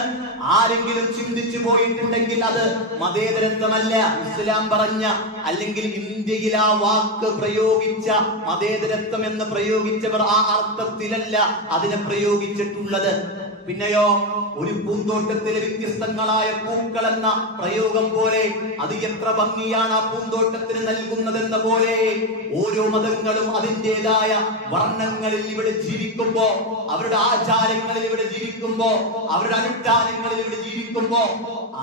ആരെങ്കിലും ചിന്തിച്ചു പോയിട്ടുണ്ടെങ്കിൽ അത് മതേതരത്വമല്ല. ഇസ്ലാം പറഞ്ഞ, അല്ലെങ്കിൽ ഇന്ത്യയിൽ ആ വാക്ക് പ്രയോഗിച്ച, മതേതരത്വം എന്ന് പ്രയോഗിച്ചവർ ആ അർത്ഥത്തിലല്ല അതിനെ പ്രയോഗിച്ചിട്ടുള്ളത്. പിന്നെയോ, ഒരു പൂന്തോട്ടത്തിലെ വ്യത്യസ്തങ്ങളായ പൂക്കൾ എന്ന പ്രയോഗം പോലെ, അത് എത്ര ഭംഗിയാണ് ആ പൂന്തോട്ടത്തിന് നൽകുന്നതെന്ന പോലെ, ഓരോ മതങ്ങളും അതിൻ്റെതായ വർണ്ണങ്ങളിൽ ഇവിടെ ജീവിക്കുമ്പോ, അവരുടെ ആചാരങ്ങളിൽ ഇവിടെ ജീവിക്കുമ്പോ, അവരുടെ അനുഷ്ഠാനങ്ങളിൽ ഇവിടെ ജീവിക്കുമ്പോ,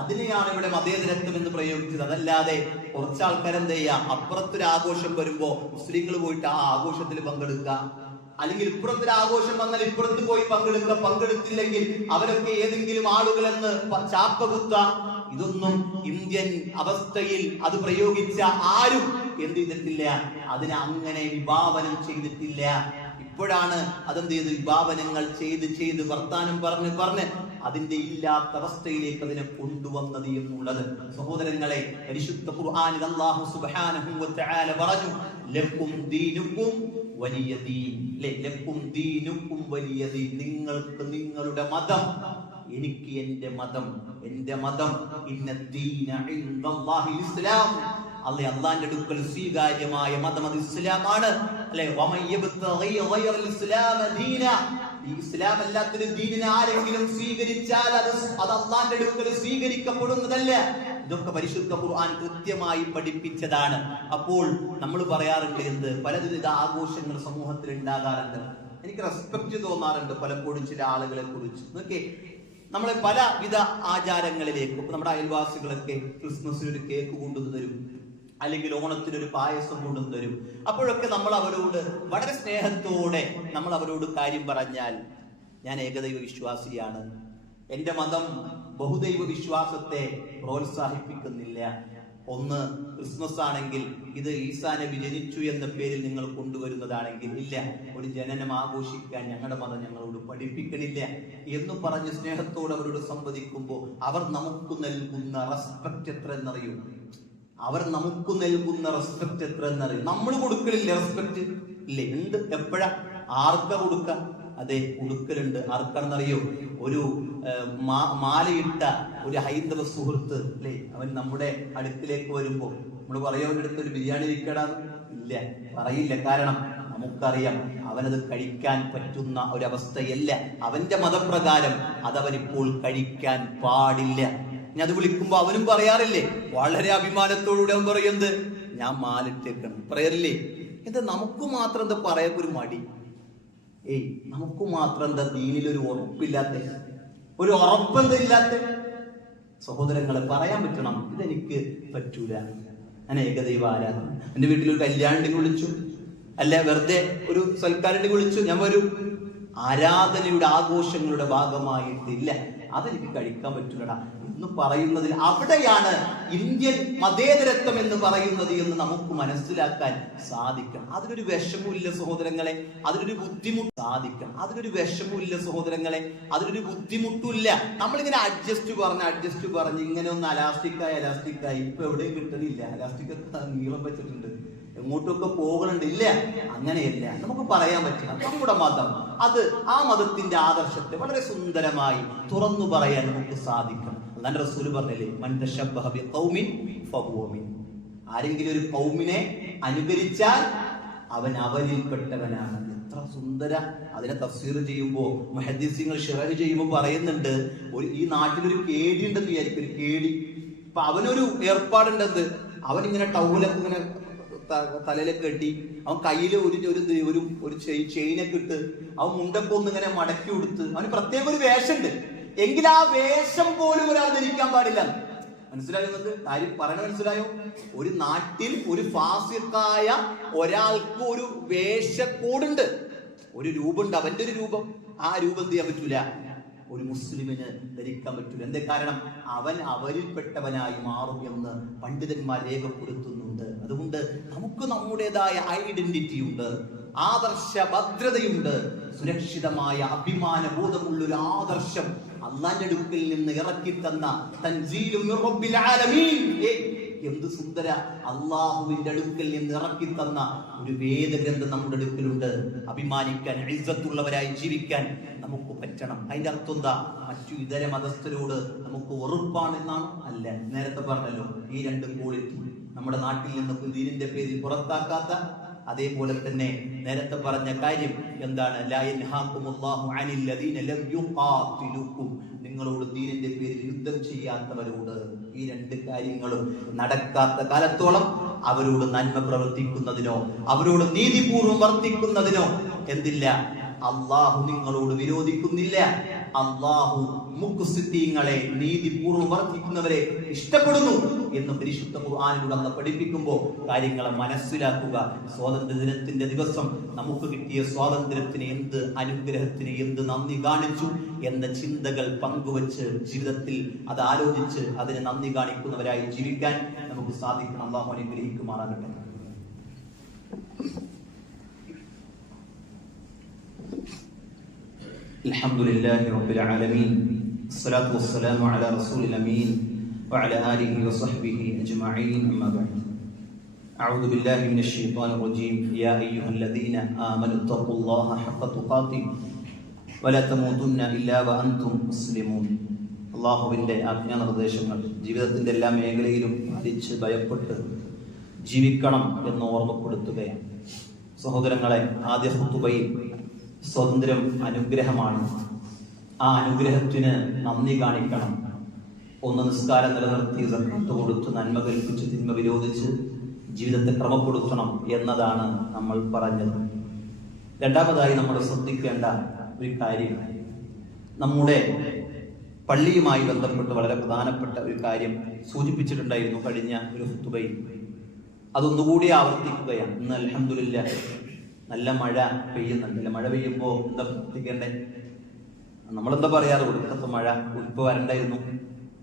അതിനെയാണ് ഇവിടെ മതേതരത്വം എന്ന് പ്രയോഗിച്ചത്. അതല്ലാതെ കുറച്ച് ആൾക്കാർ എന്ത് ചെയ്യാ, അപ്പുറത്തൊരു ആഘോഷം വരുമ്പോ മുസ്ലിങ്ങൾ പോയിട്ട് ആ ആഘോഷത്തിൽ പങ്കെടുക്കുക, അല്ലെങ്കിൽ ഇപ്പുറത്തൊരു ആഘോഷം വന്നാൽ ഇപ്പുറത്ത് പോയി പങ്കെടുക്കുക, പങ്കെടുത്തില്ലെങ്കിൽ അവരൊക്കെ ഏതെങ്കിലും ആളുകളെന്ന് ചാപ്പ കുത്ത. ഇതൊന്നും ഇന്ത്യൻ അവസ്ഥയിൽ അത് പ്രയോഗിച്ച ആരും എന്ത് ചെയ്തിട്ടില്ല, അതിനെ അങ്ങനെ വിഭാവനം ചെയ്തിട്ടില്ല. ഇപ്പോഴാണ് അതെന്ത് ചെയ്ത് വിഭാവനങ്ങൾ ചെയ്ത് വർത്താനം പറഞ്ഞ് അതിന്റെ ഇല്ലാത്ത അവസ്ഥയിലേക്ക് അതിനെ കൊണ്ടുവന്നത് എന്നുള്ളത്. സഹോദരങ്ങളെ, പരിശുദ്ധ ഖുർആനിൽ അല്ലാഹു സുബ്ഹാനഹു വ തആല പറഞ്ഞു, ലക്കും ദീനുക്കും വലിയ ദീൻ. ലക്കും ദീനുക്കും വലിയ ദീൻ, നിങ്ങൾക്ക് നിങ്ങളുടെ മതം, എനിക്ക് എന്റെ മതം. എന്റെ മതം ഇന്ന ദീന ഇൻദല്ലാഹിൽ ഇസ്ലാം, അള്ളാന്റെ അടുക്കൽ സ്വീകാര്യമായ മതം അത് ഇസ്ലാമാണ്. അല്ലെ, ഈ ഇസ്ലാം അല്ലാത്തൊരു ദീനിനെ ആരെങ്കിലും സ്വീകരിച്ചാൽ അത് അള്ളാന്റെ അടുക്കൽ സ്വീകരിക്കപ്പെടുന്നതല്ല. ഇതൊക്കെ പരിശുദ്ധ ഖുർആൻ കൃത്യമായി പഠിപ്പിച്ചതാണ്. അപ്പോൾ നമ്മൾ പറയാറുണ്ട് എന്ത്, പലവിധ ആഘോഷങ്ങൾ സമൂഹത്തിൽ ഉണ്ടാകാറുണ്ട്. എനിക്ക് റെസ്പെക്ട് തോന്നാറുണ്ട് പലപ്പോഴും ചില ആളുകളെ കുറിച്ച്. നോക്കേ, നമ്മളെ പലവിധ ആചാരങ്ങളിലേക്കും, നമ്മുടെ അയൽവാസികളൊക്കെ ക്രിസ്മസിന് ഒരു കേക്ക് കൊണ്ടുവന്ന് തരും, അല്ലെങ്കിൽ ഓണത്തിനൊരു പായസം കൊണ്ടുവന്ന് തരും. അപ്പോഴൊക്കെ നമ്മൾ അവരോട് വളരെ സ്നേഹത്തോടെ നമ്മൾ അവരോട് കാര്യം പറഞ്ഞാൽ, ഞാൻ ഏകദൈവ വിശ്വാസിയാണ്, എന്റെ മതം ബഹുദൈവ വിശ്വാസത്തെ പ്രോത്സാഹിപ്പിക്കുന്നില്ല. ഒന്ന്, ക്രിസ്മസ് ആണെങ്കിൽ ഇത് ഈസാ നബി ജനിച്ചു എന്ന പേരിൽ നിങ്ങൾ കൊണ്ടുവരുന്നതാണെങ്കിൽ ഇല്ല, ഒരു ജനനം ആഘോഷിക്കാൻ ഞങ്ങളുടെ മതം ഞങ്ങളോട് പഠിപ്പിക്കണില്ല എന്ന് പറഞ്ഞ് സ്നേഹത്തോട് അവരോട് സംവദിക്കുമ്പോൾ അവർ നമുക്ക് നൽകുന്ന റെസ്പെക്ട് എത്ര എന്നറിയൂ. അവർ നമുക്ക് നൽകുന്ന റെസ്പെക്ട് എത്ര എന്നറിയും. നമ്മൾ കൊടുക്കലില്ല റെസ്പെക്ട്? ഇല്ലേ, ഉണ്ട്. എപ്പോഴാ? ആർക്ക കൊടുക്ക? അതെ, കൊടുക്കലുണ്ട്. ആർക്കാണെന്നറിയോ? ഒരു മാലയിട്ട ഒരു ഹൈന്ദവ സുഹൃത്ത് അല്ലേ, അവൻ നമ്മുടെ അടുക്കിലേക്ക് വരുമ്പോ നമ്മൾ പറയും അവൻ്റെ അടുത്ത് ഒരു ബിരിയാണി വിൽക്കടാ? ഇല്ല, പറയില്ല. കാരണം നമുക്കറിയാം അവനത് കഴിക്കാൻ പറ്റുന്ന ഒരവസ്ഥയല്ല. അവന്റെ മതപ്രകാരം അതവനിപ്പോൾ കഴിക്കാൻ പാടില്ല. ഞാൻ അത് വിളിക്കുമ്പോ അവനും പറയാറില്ലേ, വളരെ അഭിമാനത്തോടുകൂടെ അവൻ പറയുന്നത്, ഞാൻ മാലിട്ടേക്കണം പറയാറില്ലേ. എന്താ നമുക്ക് മാത്രം എന്താ പറയാൻ ഒരു മടി? നമുക്ക് മാത്രം എന്താ ദീനിലൊരു ഉറപ്പില്ലാത്ത, ഒരു ഉറപ്പെന്താ ഇല്ലാത്ത? സഹോദരങ്ങളെ, പറയാൻ പറ്റണം, ഇതെനിക്ക് പറ്റൂല. ഞാൻ ഏകദൈവ ആരാധന. എന്റെ വീട്ടിലൊരു കല്യാണിന് വിളിച്ചു, അല്ല വെറുതെ ഒരു സൽക്കാരിന് വിളിച്ചു, ഞാൻ വരും. ആരാധനയുടെ ആഘോഷങ്ങളുടെ ഭാഗമായിട്ടില്ല, അതെനിക്ക് കഴിക്കാൻ പറ്റൂലടാ എന്ന് പറയുന്നതിൽ അവിടെയാണ് ഇന്ത്യൻ മതേതരത്വം എന്ന് പറയുന്നത് എന്ന് നമുക്ക് മനസ്സിലാക്കാൻ സാധിക്കണം. അതിനൊരു വിഷമമില്ല സഹോദരങ്ങളെ, അതിനൊരു ബുദ്ധിമുട്ട് സാധിക്കണം. അതിനൊരു വിഷമമില്ല സഹോദരങ്ങളെ, അതിനൊരു ബുദ്ധിമുട്ടില്ല. നമ്മളിങ്ങനെ അഡ്ജസ്റ്റ് പറഞ്ഞ് ഇങ്ങനെ ഒന്ന് അലാസ്റ്റിക്കായി ഇപ്പൊ എവിടെയും കിട്ടണില്ല. അലാസ്റ്റിക് നീളം വെച്ചിട്ടുണ്ട്, എങ്ങോട്ടൊക്കെ പോകണുണ്ട്. ഇല്ല, അങ്ങനെയല്ല. നമുക്ക് പറയാൻ പറ്റണം നമ്മുടെ മതം, അത് ആ മതത്തിന്റെ ആദർശത്തെ വളരെ സുന്ദരമായി തുറന്നു പറയാൻ നമുക്ക് സാധിക്കണം. അല്ലാണ്ട് റസൂല് പറഞ്ഞില്ലേ, മൻ തശബ്ബഹ ബിഖൗമിൻ ഫഹുവ മിൻ. ആരെങ്കിലും ഒരു കൗമിനെ അനുകരിച്ചാൽ അവൻ അവരിൽപ്പെട്ടവനാണ്. എത്ര സുന്ദര! അതിനെ തഫ്സീർ ചെയ്യുമ്പോ മുഹദ്ദിസീങ്ങൾ ശറഹ് ചെയ്യുമ്പോ പറയുന്നുണ്ട്, ഈ നാട്ടിലൊരു കേടി ഉണ്ടെന്ന് വിചാരിക്കും. ഒരു കേടി, അപ്പൊ അവനൊരു ഏർപ്പാടുണ്ടെന്ന്, അവനിങ്ങനെ ടൗലൊക്കെ ഇങ്ങനെ തലയിലൊക്കെ കെട്ടി, അവൻ കയ്യിൽ ഒരു ചെയിനൊക്കെ ഇട്ട്, അവൻ മുണ്ടൊക്കെ ഒന്ന് ഇങ്ങനെ മടക്കി കൊടുത്ത്, അവന് പ്രത്യേക ഒരു വേഷമുണ്ട്. എങ്കിൽ ആ വേഷം പോലും ഒരാൾ ധരിക്കാൻ പാടില്ല. മനസ്സിലായോ നിങ്ങൾക്ക്? കാര്യം പറയണ മനസ്സിലായോ? ഒരു നാട്ടിൽ ഒരു ഫാസിഖായ ഒരാൾക്ക് ഒരു വേഷക്കോടുണ്ട്, ഒരു രൂപമുണ്ട്, അവന്റെ ഒരു രൂപം. ആ രൂപം എന്ത് ചെയ്യാൻ പറ്റൂല? ഒരു മുസ്ലിമിന് ധരിക്കാൻ പറ്റൂല. എന്തേ? കാരണം അവൻ അവരിൽപ്പെട്ടവനായി മാറും എന്ന് പണ്ഡിതന്മാർ രേഖപ്പെടുത്തുന്നുണ്ട്. അതുകൊണ്ട് നമുക്ക് നമ്മുടേതായ ഐഡന്റിറ്റി ഉണ്ട്, ആദർശ ഭദ്രതയുണ്ട്, സുരക്ഷിതമായ അഭിമാന ബോധമുള്ള ഒരു ആദർശം അല്ലാഹുവിന്റെ അടുക്കൽ നിന്ന് ഇറക്കി തന്ന തൻസീലും മിർ റബ്ബിൽ ആലമീൻ. എന്ത് സുന്ദര! അള്ളാഹുവിന്റെ അടുക്കൽ നിന്ന് ഇറക്കി തന്ന ഒരു വേദഗ്രന്ഥം നമ്മുടെ അടുക്കലുണ്ട്. അഭിമാനിക്കാൻ, ഇസ്സത്തുള്ളവരായി ജീവിക്കാൻ നമുക്ക് പറ്റണം. അതിന്റെ അർത്ഥം എന്താ? മറ്റു ഇതര മതസ്ഥരോട് നമുക്ക് വെറുപ്പാണെന്നാണ്? അല്ല. നേരത്തെ പറഞ്ഞല്ലോ, ഈ രണ്ട് ക്വാളിറ്റി നമ്മുടെ നാട്ടിൽ നിന്ന് ദീനിന്റെ പേരിൽ പുറത്താക്കാത്ത, അതേപോലെ തന്നെ നേരത്തെ പറഞ്ഞ കാര്യം എന്താണ്? ലാ യൻഹാകുമുല്ലാഹു അനിൽ ലദീന ലം യുഖാതിലുകും, നിങ്ങളോട് ദീനിന്റെ പേരിൽ യുദ്ധം ചെയ്യാത്തവരോട്. ഈ രണ്ട് കാര്യങ്ങളും നടക്കാത്ത കാലത്തോളം അവരോട് നന്മ പ്രവർത്തിക്കുന്നതിനോ അവരോട് നീതിപൂർവ്വം വർത്തിക്കുന്നതിനോ എന്തില്ല? അള്ളാഹു നിങ്ങളോട് വിരോധിക്കുന്നില്ല. അള്ളാഹു മുഖ്സിദ്ദീങ്ങളെ, നീതിപൂർവ്വം വർത്തിക്കുന്നവരെ ഇഷ്ടപ്പെടുന്നു എന്ന് പരിശുദ്ധ ഖുർആനിലൂടെ അല്ലാഹു പഠിപ്പിക്കുമ്പോൾ കാര്യങ്ങളെ മനസ്സിലാക്കുക. സ്വാതന്ത്ര്യ ദിനത്തിന്റെ ദിവസം നമുക്ക് കിട്ടിയ സ്വാതന്ത്ര്യത്തിന് എന്ത് അനുഗ്രഹത്തിന് എന്ത് നന്ദി കാണിച്ചു എന്ന ചിന്തകൾ പങ്കുവച്ച് ജീവിതത്തിൽ അത് ആലോചിച്ച് അതിന് നന്ദി കാണിക്കുന്നവരായി ജീവിക്കാൻ നമുക്ക് സാധിക്കണം. അല്ലാഹു അനുഗ്രഹിക്കുമാറാകട്ടെ. الحمدلله رب العالمين الصلاة والسلام على رسول الأمين وعلى آله وصحبه أجمعين أما بعد أعوذ بالله من الشيطان الرجيم يا أيها الذين آمنوا اتقوا الله حق تقاته ولا تموتن إلا وأنتم مسلمون. അള്ളാഹുവിൻ്റെ ആജ്ഞാനിർദ്ദേശങ്ങൾ ജീവിതത്തിൻ്റെ എല്ലാ മേഖലയിലും പാലിച്ച് ഭയപ്പെട്ട് ജീവിക്കണം എന്ന് ഓർമ്മപ്പെടുത്തുകയാണ്. സഹോദരങ്ങളെ, ആദ്യ ഖുതുബയിൽ സ്വാതന്ത്ര്യം അനുഗ്രഹമാണ്. ആ അനുഗ്രഹത്തിന് നന്ദി കാണിക്കണം. ഒന്ന്, നിസ്കാരം നിലനിർത്തി സക്കാത്ത് കൊടുത്ത് നന്മ കൽപ്പിച്ച് തിന്മ വിരോധിച്ച് ജീവിതത്തെ ക്രമപ്പെടുത്തണം എന്നതാണ് നമ്മൾ പറഞ്ഞത്. രണ്ടാമതായി നമ്മൾ ശ്രദ്ധിക്കേണ്ട ഒരു കാര്യം, നമ്മുടെ പള്ളിയുമായി ബന്ധപ്പെട്ട് വളരെ പ്രധാനപ്പെട്ട ഒരു കാര്യം സൂചിപ്പിച്ചിട്ടുണ്ടായിരുന്നു കഴിഞ്ഞ ഒരു ഖുതുബയിൽ. അതൊന്നുകൂടി ആവർത്തിക്കുകയാണ്. ഇന്ന് അൽഹംദുലില്ലാഹ് നല്ല മഴ പെയ്യുന്നുണ്ട്. മഴ പെയ്യുമ്പോൾ എന്താ ശ്രദ്ധിക്കേണ്ടേ? നമ്മളെന്താ പറയാറ്? ഒടുക്കത്തെ മഴ, ഇപ്പൊ വരണ്ടായിരുന്നു,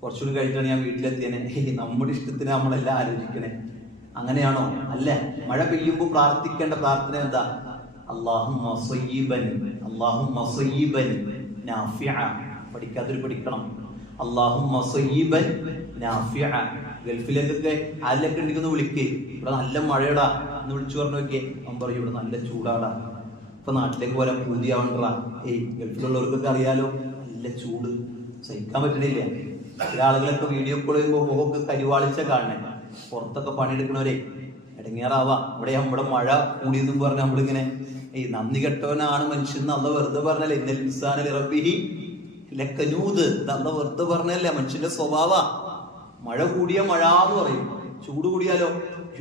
കുറച്ചുകൂടി കഴിഞ്ഞിട്ടാണ് ഞാൻ വീട്ടിലെത്തിയനെ. നമ്മുടെ ഇഷ്ടത്തിന് നമ്മളെല്ലാം ആലോചിക്കണേ. അങ്ങനെയാണോ? അല്ല. മഴ പെയ്യുമ്പോൾ പ്രാർത്ഥിക്കേണ്ട പ്രാർത്ഥന എന്താ? അല്ലാഹുമ്മ സ്വയ്യിബൻ, അല്ലാഹുമ്മ സ്വയ്യിബൻ നാഫിഅ. പഠിക്കാത്തൊരു പഠിക്കണം. അല്ലാഹുമ്മ സയ്യിബൻ നാഫിഅ. ഗൾഫിലേക്കൊക്കെ ആരിലൊക്കെ ഉണ്ടെന്ന് വിളിക്കേ, ഇവിടെ നല്ല മഴയടാ എന്ന് വിളിച്ചു പറഞ്ഞു നോക്കിയേ. അവൻ പറയും ഇവിടെ നല്ല ചൂടാടാ, ഇപ്പൊ നാട്ടിലേക്ക് വരാൻ പൂതിയാവണ്ടാ. ഗൾഫിലുള്ളവർക്കൊക്കെ അറിയാലോ, നല്ല ചൂട് സഹിക്കാൻ പറ്റണില്ല. ചില ആളുകളൊക്കെ വീഡിയോ കോൾ ചെയ്യുമ്പോൾ മുഖമൊക്കെ കരിവാളിച്ച കാണണേ. പുറത്തൊക്കെ പണിയെടുക്കണവരെ ഇടങ്ങേറാവാ. ഇവിടെ നമ്മുടെ മഴ കൂടിയെന്നും പറഞ്ഞ് നമ്മളിങ്ങനെ നന്ദി കെട്ടവനാണ് മനുഷ്യൻ അല്ല വെറുതെ പറഞ്ഞല്ലേ. ഇന്നൽ ഇൻസാന ലിറബ്ബിഹി ലകനൂദ്, അല്ല വെറുതെ പറഞ്ഞല്ലേ, മനുഷ്യന്റെ സ്വഭാവ. മഴ കൂടിയ മഴ എന്ന് പറയും, ചൂട് കൂടിയാലോ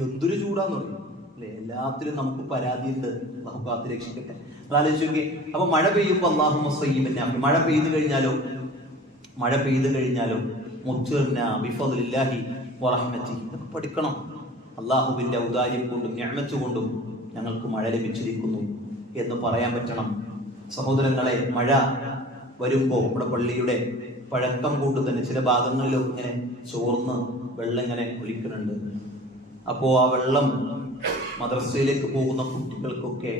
എന്തൊരു ചൂടാന്ന് പറയും അല്ലെ. എല്ലാത്തിലും നമുക്ക് പരാതിയുണ്ട്, അല്ലാഹു കാത്ത് രക്ഷിക്കട്ടെ. ആലോചിച്ചോക്കെ. അപ്പൊ മഴ പെയ്യുമ്പോ അല്ലാഹുമ്മ സയ്യിബൻ നാഫിഅ. മഴ പെയ്തു കഴിഞ്ഞാലോ മുത്ഇർനാ ബിഫദ്ലില്ലാഹി വറഹ്മതിഹി. ഇതൊക്കെ പഠിക്കണം. അല്ലാഹുവിന്റെ ഔദാര്യം കൊണ്ടും നിഅമത്ത് കൊണ്ടും ഞങ്ങൾക്ക് മഴ ലഭിച്ചിരിക്കുന്നു എന്ന് പറയാൻ പറ്റണം. സഹോദരങ്ങളെ, മഴ വരുമ്പോ നമ്മുടെ പള്ളിയുടെ പഴക്കം കൊണ്ട് തന്നെ ചില ഭാഗങ്ങളിലും ഇങ്ങനെ ചോർന്ന് വെള്ളം ഇങ്ങനെ ഒലിക്കുന്നുണ്ട്. അപ്പോ ആ വെള്ളം മദ്രസയിലേക്ക് പോകുന്ന കുട്ടികൾക്കൊക്കെ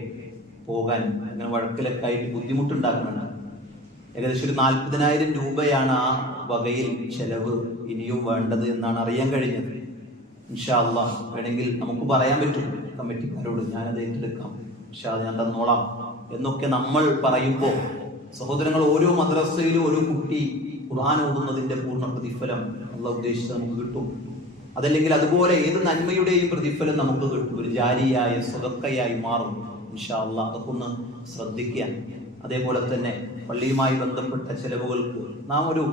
പോകാൻ ഇങ്ങനെ വഴക്കിലൊക്കെ ആയിട്ട് ബുദ്ധിമുട്ടുണ്ടാക്കുന്നുണ്ട്. ഏകദേശം ഒരു 40,000 രൂപയാണ് ആ വകയിൽ ചെലവ് ഇനിയും വേണ്ടത് എന്നാണ് അറിയാൻ കഴിഞ്ഞത്. ഇൻഷാ അല്ലാഹ് വേണമെങ്കിൽ നമുക്ക് പറയാൻ പറ്റും കമ്മിറ്റിക്കാരോട്, ഞാനത് ഏറ്റെടുക്കാം, ഇൻഷാ അല്ലാഹ് ഞാൻ തന്നോളാം എന്നൊക്കെ നമ്മൾ പറയുമ്പോൾ, സഹോദരങ്ങൾ, ഓരോ മദ്രസയിലും ഒരു കുട്ടി ഖുർആൻ ഓതുന്നതിന്റെ പൂർണ്ണ പ്രതിഫലം അല്ലാഹ് ഉദ്ദേശിച്ചത് നമുക്ക് കിട്ടും. അതല്ലെങ്കിൽ അതുപോലെ ഏത് നന്മയുടെയും പ്രതിഫലം നമുക്ക് കിട്ടും, ഒരു ജാരിയായ സ്വതക്കയായി മാറും. ഇൻഷാ അല്ലാഹ് അതൊക്കെ ഒന്ന് ശ്രദ്ധിക്കാൻ. അതേപോലെ തന്നെ പള്ളിയുമായി ബന്ധപ്പെട്ട ചെലവുകൾക്ക് നാം ഒരു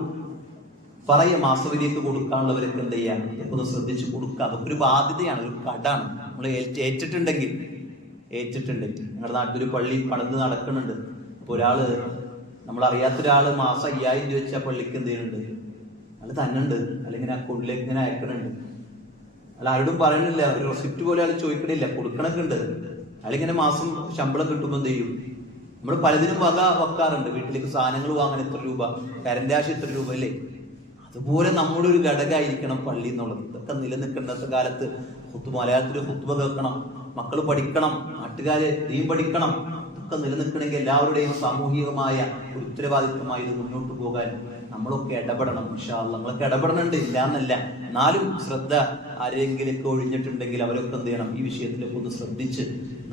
മാസവിലേക്ക് കൊടുക്കാനുള്ളവരൊക്കെ എന്ത് ചെയ്യാൻ ഇതൊക്കെ ഒന്ന് ശ്രദ്ധിച്ച് കൊടുക്കുക. അതൊക്കെ ഒരു ബാധ്യതയാണ്, ഒരു കടാണ്. നമ്മൾ ഏറ്റിട്ടുണ്ടെങ്കിൽ നിങ്ങളുടെ നാട്ടിലൊരു പള്ളി പണിത് നടക്കുന്നുണ്ട്. അപ്പോൾ ഒരാള്, നമ്മളറിയാത്തൊരാള് മാസം 5,000 രൂപ വെച്ചാൽ പള്ളിക്ക് എന്ത് ചെയ്യുന്നുണ്ട്, അയാൾ തന്നുണ്ട്, അല്ലെങ്കിൽ അക്കൗണ്ടിലേക്ക് ഇങ്ങനെ അയക്കണുണ്ട്. അയാൾ ആരോടും പറയണില്ല, ഒരു റെസിപ്റ്റ് പോലെ അയാൾ ചോദിക്കണില്ല, കൊടുക്കണൊക്കെ ഉണ്ട്. അയാളിങ്ങനെ മാസം ശമ്പളം കിട്ടുമ്പോൾ എന്ത് ചെയ്യും, നമ്മൾ പലതിനും വക വെക്കാറുണ്ട്. വീട്ടിലേക്ക് സാധനങ്ങൾ വാങ്ങാൻ എത്ര രൂപ, കരണ്ട് ആശ എത്ര രൂപ അല്ലേ. അതുപോലെ നമ്മുടെ ഒരു ഘടകമായിരിക്കണം പള്ളി എന്നുള്ളത്. ഇതൊക്കെ നിലനിൽക്കേണ്ടത്തെ കാലത്ത് മലയാളത്തിൽ ഹുത്ബ കേൾക്കണം, മക്കൾ പഠിക്കണം, നാട്ടുകാര് ദീൻ പഠിക്കണം. ഇതൊക്കെ നിലനിൽക്കണമെങ്കിൽ എല്ലാവരുടെയും സാമൂഹികമായ ഒരു ഉത്തരവാദിത്വമായി ഇത് മുന്നോട്ട് പോകാൻ നമ്മളൊക്കെ ഇടപെടണം. ഇൻഷാ അല്ലാഹ് നമ്മളൊക്കെ ഇടപെടണുണ്ട്, ഇല്ല എന്നല്ല. എന്നാലും ശ്രദ്ധ ആരെങ്കിലൊക്കെ ഒഴിഞ്ഞിട്ടുണ്ടെങ്കിൽ അവരൊക്കെ എന്ത് ചെയ്യണം, ഈ വിഷയത്തിലൊക്കെ ഒന്ന് ശ്രദ്ധിച്ച്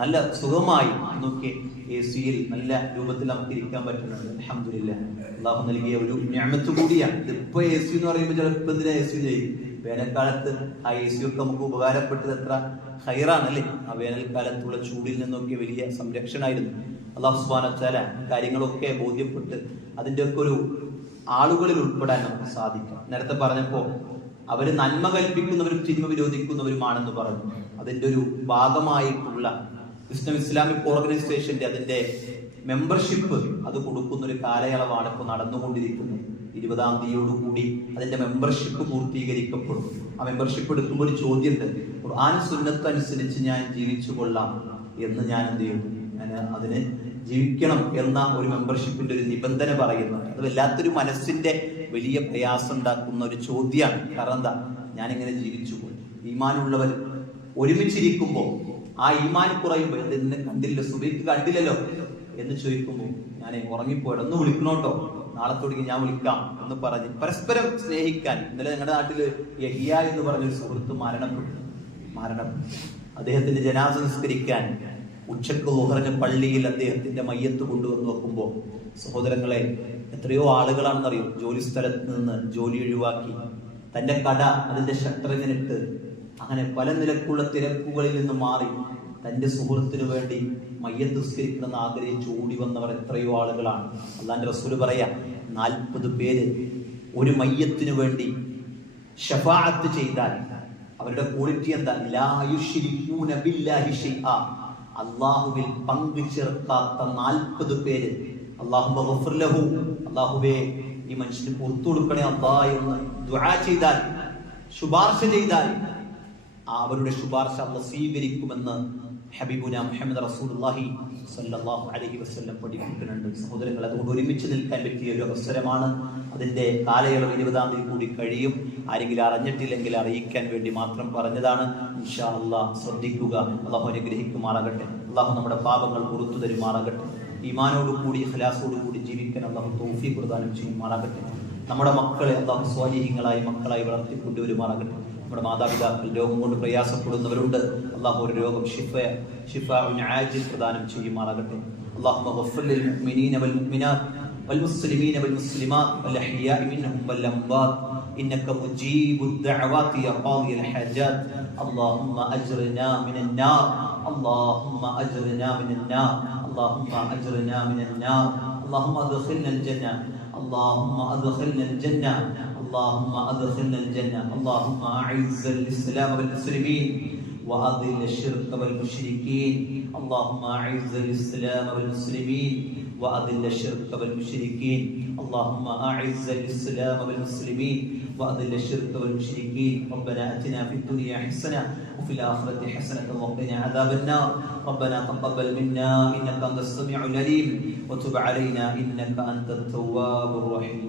നല്ല സുഖമായി നോക്കി AC-യിൽ നല്ല രൂപത്തിൽ നമുക്ക് ഇരിക്കാൻ പറ്റുന്നുണ്ട്. അൽഹംദുലില്ലാഹ്, അല്ലാഹു നൽകിയ ഒരു നിഅമത്ത് കൂടിയാണ്. ഇതിപ്പോ AC എന്ന് പറയുമ്പോൾ ചിലപ്പോൾ എന്തിനാ AC ചെയ്യും. വേനൽക്കാലത്ത് ആ AC ഒക്കെ നമുക്ക് ഉപകാരപ്പെട്ടത് എത്ര ഹൈറാണല്ലേ. ആ വേനൽക്കാലത്തുള്ള ചൂടിൽ നിന്നൊക്കെ വലിയ സംരക്ഷണമായിരുന്നു. അല്ലാഹു സുബ്ഹാനഹു വ തആല കാര്യങ്ങളൊക്കെ ബോധ്യപ്പെട്ട് അതിൻ്റെ ഒക്കെ ഒരു ആളുകളിൽ ഉൾപ്പെടാൻ നമുക്ക് സാധിക്കും. നേരത്തെ പറഞ്ഞപ്പോ അവര് നന്മ കൽപ്പിക്കുന്നവരും തിന്മ വിരോധിക്കുന്നവരുമാണെന്ന് പറഞ്ഞു. അതിന്റെ ഒരു ഭാഗമായിട്ടുള്ള ഇസ്ലാമിക് ഓർഗനൈസേഷന്റെ അതിന്റെ മെമ്പർഷിപ്പ് അത് കൊടുക്കുന്ന ഒരു കാലയളവാണ് ഇപ്പോൾ നടന്നുകൊണ്ടിരിക്കുന്നത്. 20-ാം തീയതിയോടുകൂടി അതിന്റെ മെമ്പർഷിപ്പ് പൂർത്തീകരിക്കപ്പെടും. ആ മെമ്പർഷിപ്പ് എടുക്കുമ്പോൾ ഒരു ചോദ്യമുണ്ട്, ഖുർആൻ സുന്നത്ത് അനുസരിച്ച് ഞാൻ ജീവിച്ചു കൊള്ളാം എന്ന് ഞാൻ എന്ത് ചെയ്യുന്നു, ഞാൻ അതിന് ജീവിക്കണം എന്ന ഒരു മെമ്പർഷിപ്പിന്റെ ഒരു നിബന്ധന പറയുന്നുണ്ട്. അത് വല്ലാത്തൊരു മനസ്സിന്റെ വലിയ പ്രയാസം ഉണ്ടാക്കുന്ന ഒരു ചോദ്യമാണ്. കാരണം എന്താ, ഞാനിങ്ങനെ ജീവിച്ചു പോയി. ഈമാനുള്ളവർ ഒരുമിച്ചിരിക്കുമ്പോൾ ആ ഈമാൻ കുറയുമ്പോൾ എന്നെ കണ്ടില്ല, സുബൈക്ക് കണ്ടില്ലല്ലോ എന്ന് ചോദിക്കുമ്പോൾ ഞാൻ ഉറങ്ങിപ്പോയി, ഒന്ന് വിളിക്കണോട്ടോ, നാളെ തുടങ്ങി ഞാൻ വിളിക്കാം എന്ന് പറഞ്ഞ് പരസ്പരം സ്നേഹിക്കാൻ. ഇന്നലെ ഞങ്ങളുടെ നാട്ടില് യഹിയ എന്ന് പറഞ്ഞൊരു സുഹൃത്ത് മരണപ്പെട്ടു. അദ്ദേഹത്തിന്റെ ജനാസ നിസ്കരിക്കാൻ ഉച്ചക്ക് ളുഹറിന് പള്ളിയിൽ അദ്ദേഹത്തിന്റെ മയ്യത്ത് കൊണ്ടുവന്ന് വെക്കുമ്പോൾ, സഹോദരങ്ങളെ, എത്രയോ ആളുകളാണെന്നറിയും ജോലി സ്ഥലത്ത് നിന്ന് ജോലി ഒഴിവാക്കി തന്റെ കട അതിന്റെ ഷട്ടറിങ്ങിനിട്ട് അങ്ങനെ പല നിലക്കുള്ള തിരക്കുകളിൽ നിന്ന് മാറി തന്റെ സുഹൃത്തിനു വേണ്ടി മയ്യത്ത് നിസ്കരിക്കണമെന്ന് ആഗ്രഹിച്ച് ഓടി വന്നവർ എത്രയോ ആളുകളാണ്. അല്ലാഹുവിന്റെ റസൂൽ പറയാ, 40 പേര് ഒരു മയ്യത്തിനു വേണ്ടി ശഫാഅത്ത് ചെയ്താൽ അവരുടെ ക്വാളിറ്റി എന്താ, ലാ യുശ്രികൂന ബില്ലാഹി ശൈആ, അല്ലാഹുവിൽ പങ്കു ചേർക്കാത്ത 40 പേര് അല്ലാഹുമ്മ ഗഫിർ ലഹു, അല്ലാഹുവേ ഈ മനുഷ്യന് പുറത്തു കൊടുക്കണേ അല്ലാഹ് എന്ന് ദുആ ചെയ്താൽ, ശുപാർശ ചെയ്താൽ അവരുടെ ശുപാർശ അല്ലാഹ് സ്വീകരിക്കുമെന്ന് ഹബീബുന മുഹമ്മദ് റസൂലുള്ളാഹി സ്വല്ലല്ലാഹു അലൈഹി വസല്ലം പഠിപ്പിക്കുന്നുണ്ട്. സഹോദരങ്ങൾ, അതുകൊണ്ട് ഒരുമിച്ച് നിൽക്കാൻ പറ്റിയ ഒരു അവസരമാണ്. അതിന്റെ കാലയളവ് 20-ാം തീയതി കൂടി കഴിയും. ആരെങ്കിലും അറിഞ്ഞിട്ടില്ലെങ്കിൽ അറിയിക്കാൻ വേണ്ടി മാത്രം പറഞ്ഞതാണ്. ഇൻഷാ അല്ലാഹ് ശ്രദ്ധിക്കുക. അല്ലാഹു അനുഗ്രഹിക്കുമാറാകട്ടെ. അല്ലാഹു നമ്മുടെ പാപങ്ങൾ പുറത്തു തരുമാറാകട്ടെ. ഈമാനോടുകൂടി ഇഖ്ലാസോടുകൂടി ജീവിക്കാൻ അല്ലാഹു തൗഫീഖ് പ്രദാനം ചെയ്യുമാറാകട്ടെ. നമ്മുടെ മക്കളെ അല്ലാഹു സ്വാലിഹീങ്ങളായി മക്കളായി വളർത്തിക്കൊണ്ടുവരുമാറാകട്ടെ. നമ്മുടെ മാതാപിതാക്കൾ രോഗം കൊണ്ട് പ്രയാസപ്പെടുന്നവരുണ്ട്. അല്ലാഹു ഒരു രോഗം ഷിഫാഉൻ ആജിൽ പ്രദാനം ചെയ്യുമാറാകട്ടെ. اللهم اغفر للمؤمنين والمؤمنات والمسلمين والمسلمات والأحياء منهم والأموات إنك مجيب الدعوات يا قاضي الحاجات. اللهم أجرنا من النار، اللهم أجرنا من النار، اللهم أجرنا من النار. اللهم أدخلنا الجنة، اللهم أدخلنا الجنة، اللهم أدخلنا الجنة. اللهم أعز الإسلام والمسلمين وأذل الشرك والمشركين. اللهم أعز الإسلام والمسلمين وأذل الشرك والمشركين. اللهم أعز الإسلام والمسلمين وأذل الشرك والمشركين. ربنا آتنا في الدنيا حسنة وفي الآخرة حسنة وقنا عذاب النار. ربنا تقبل منا إنك أنت السميع العليم وتب علينا إنك أنت التواب الرحيم.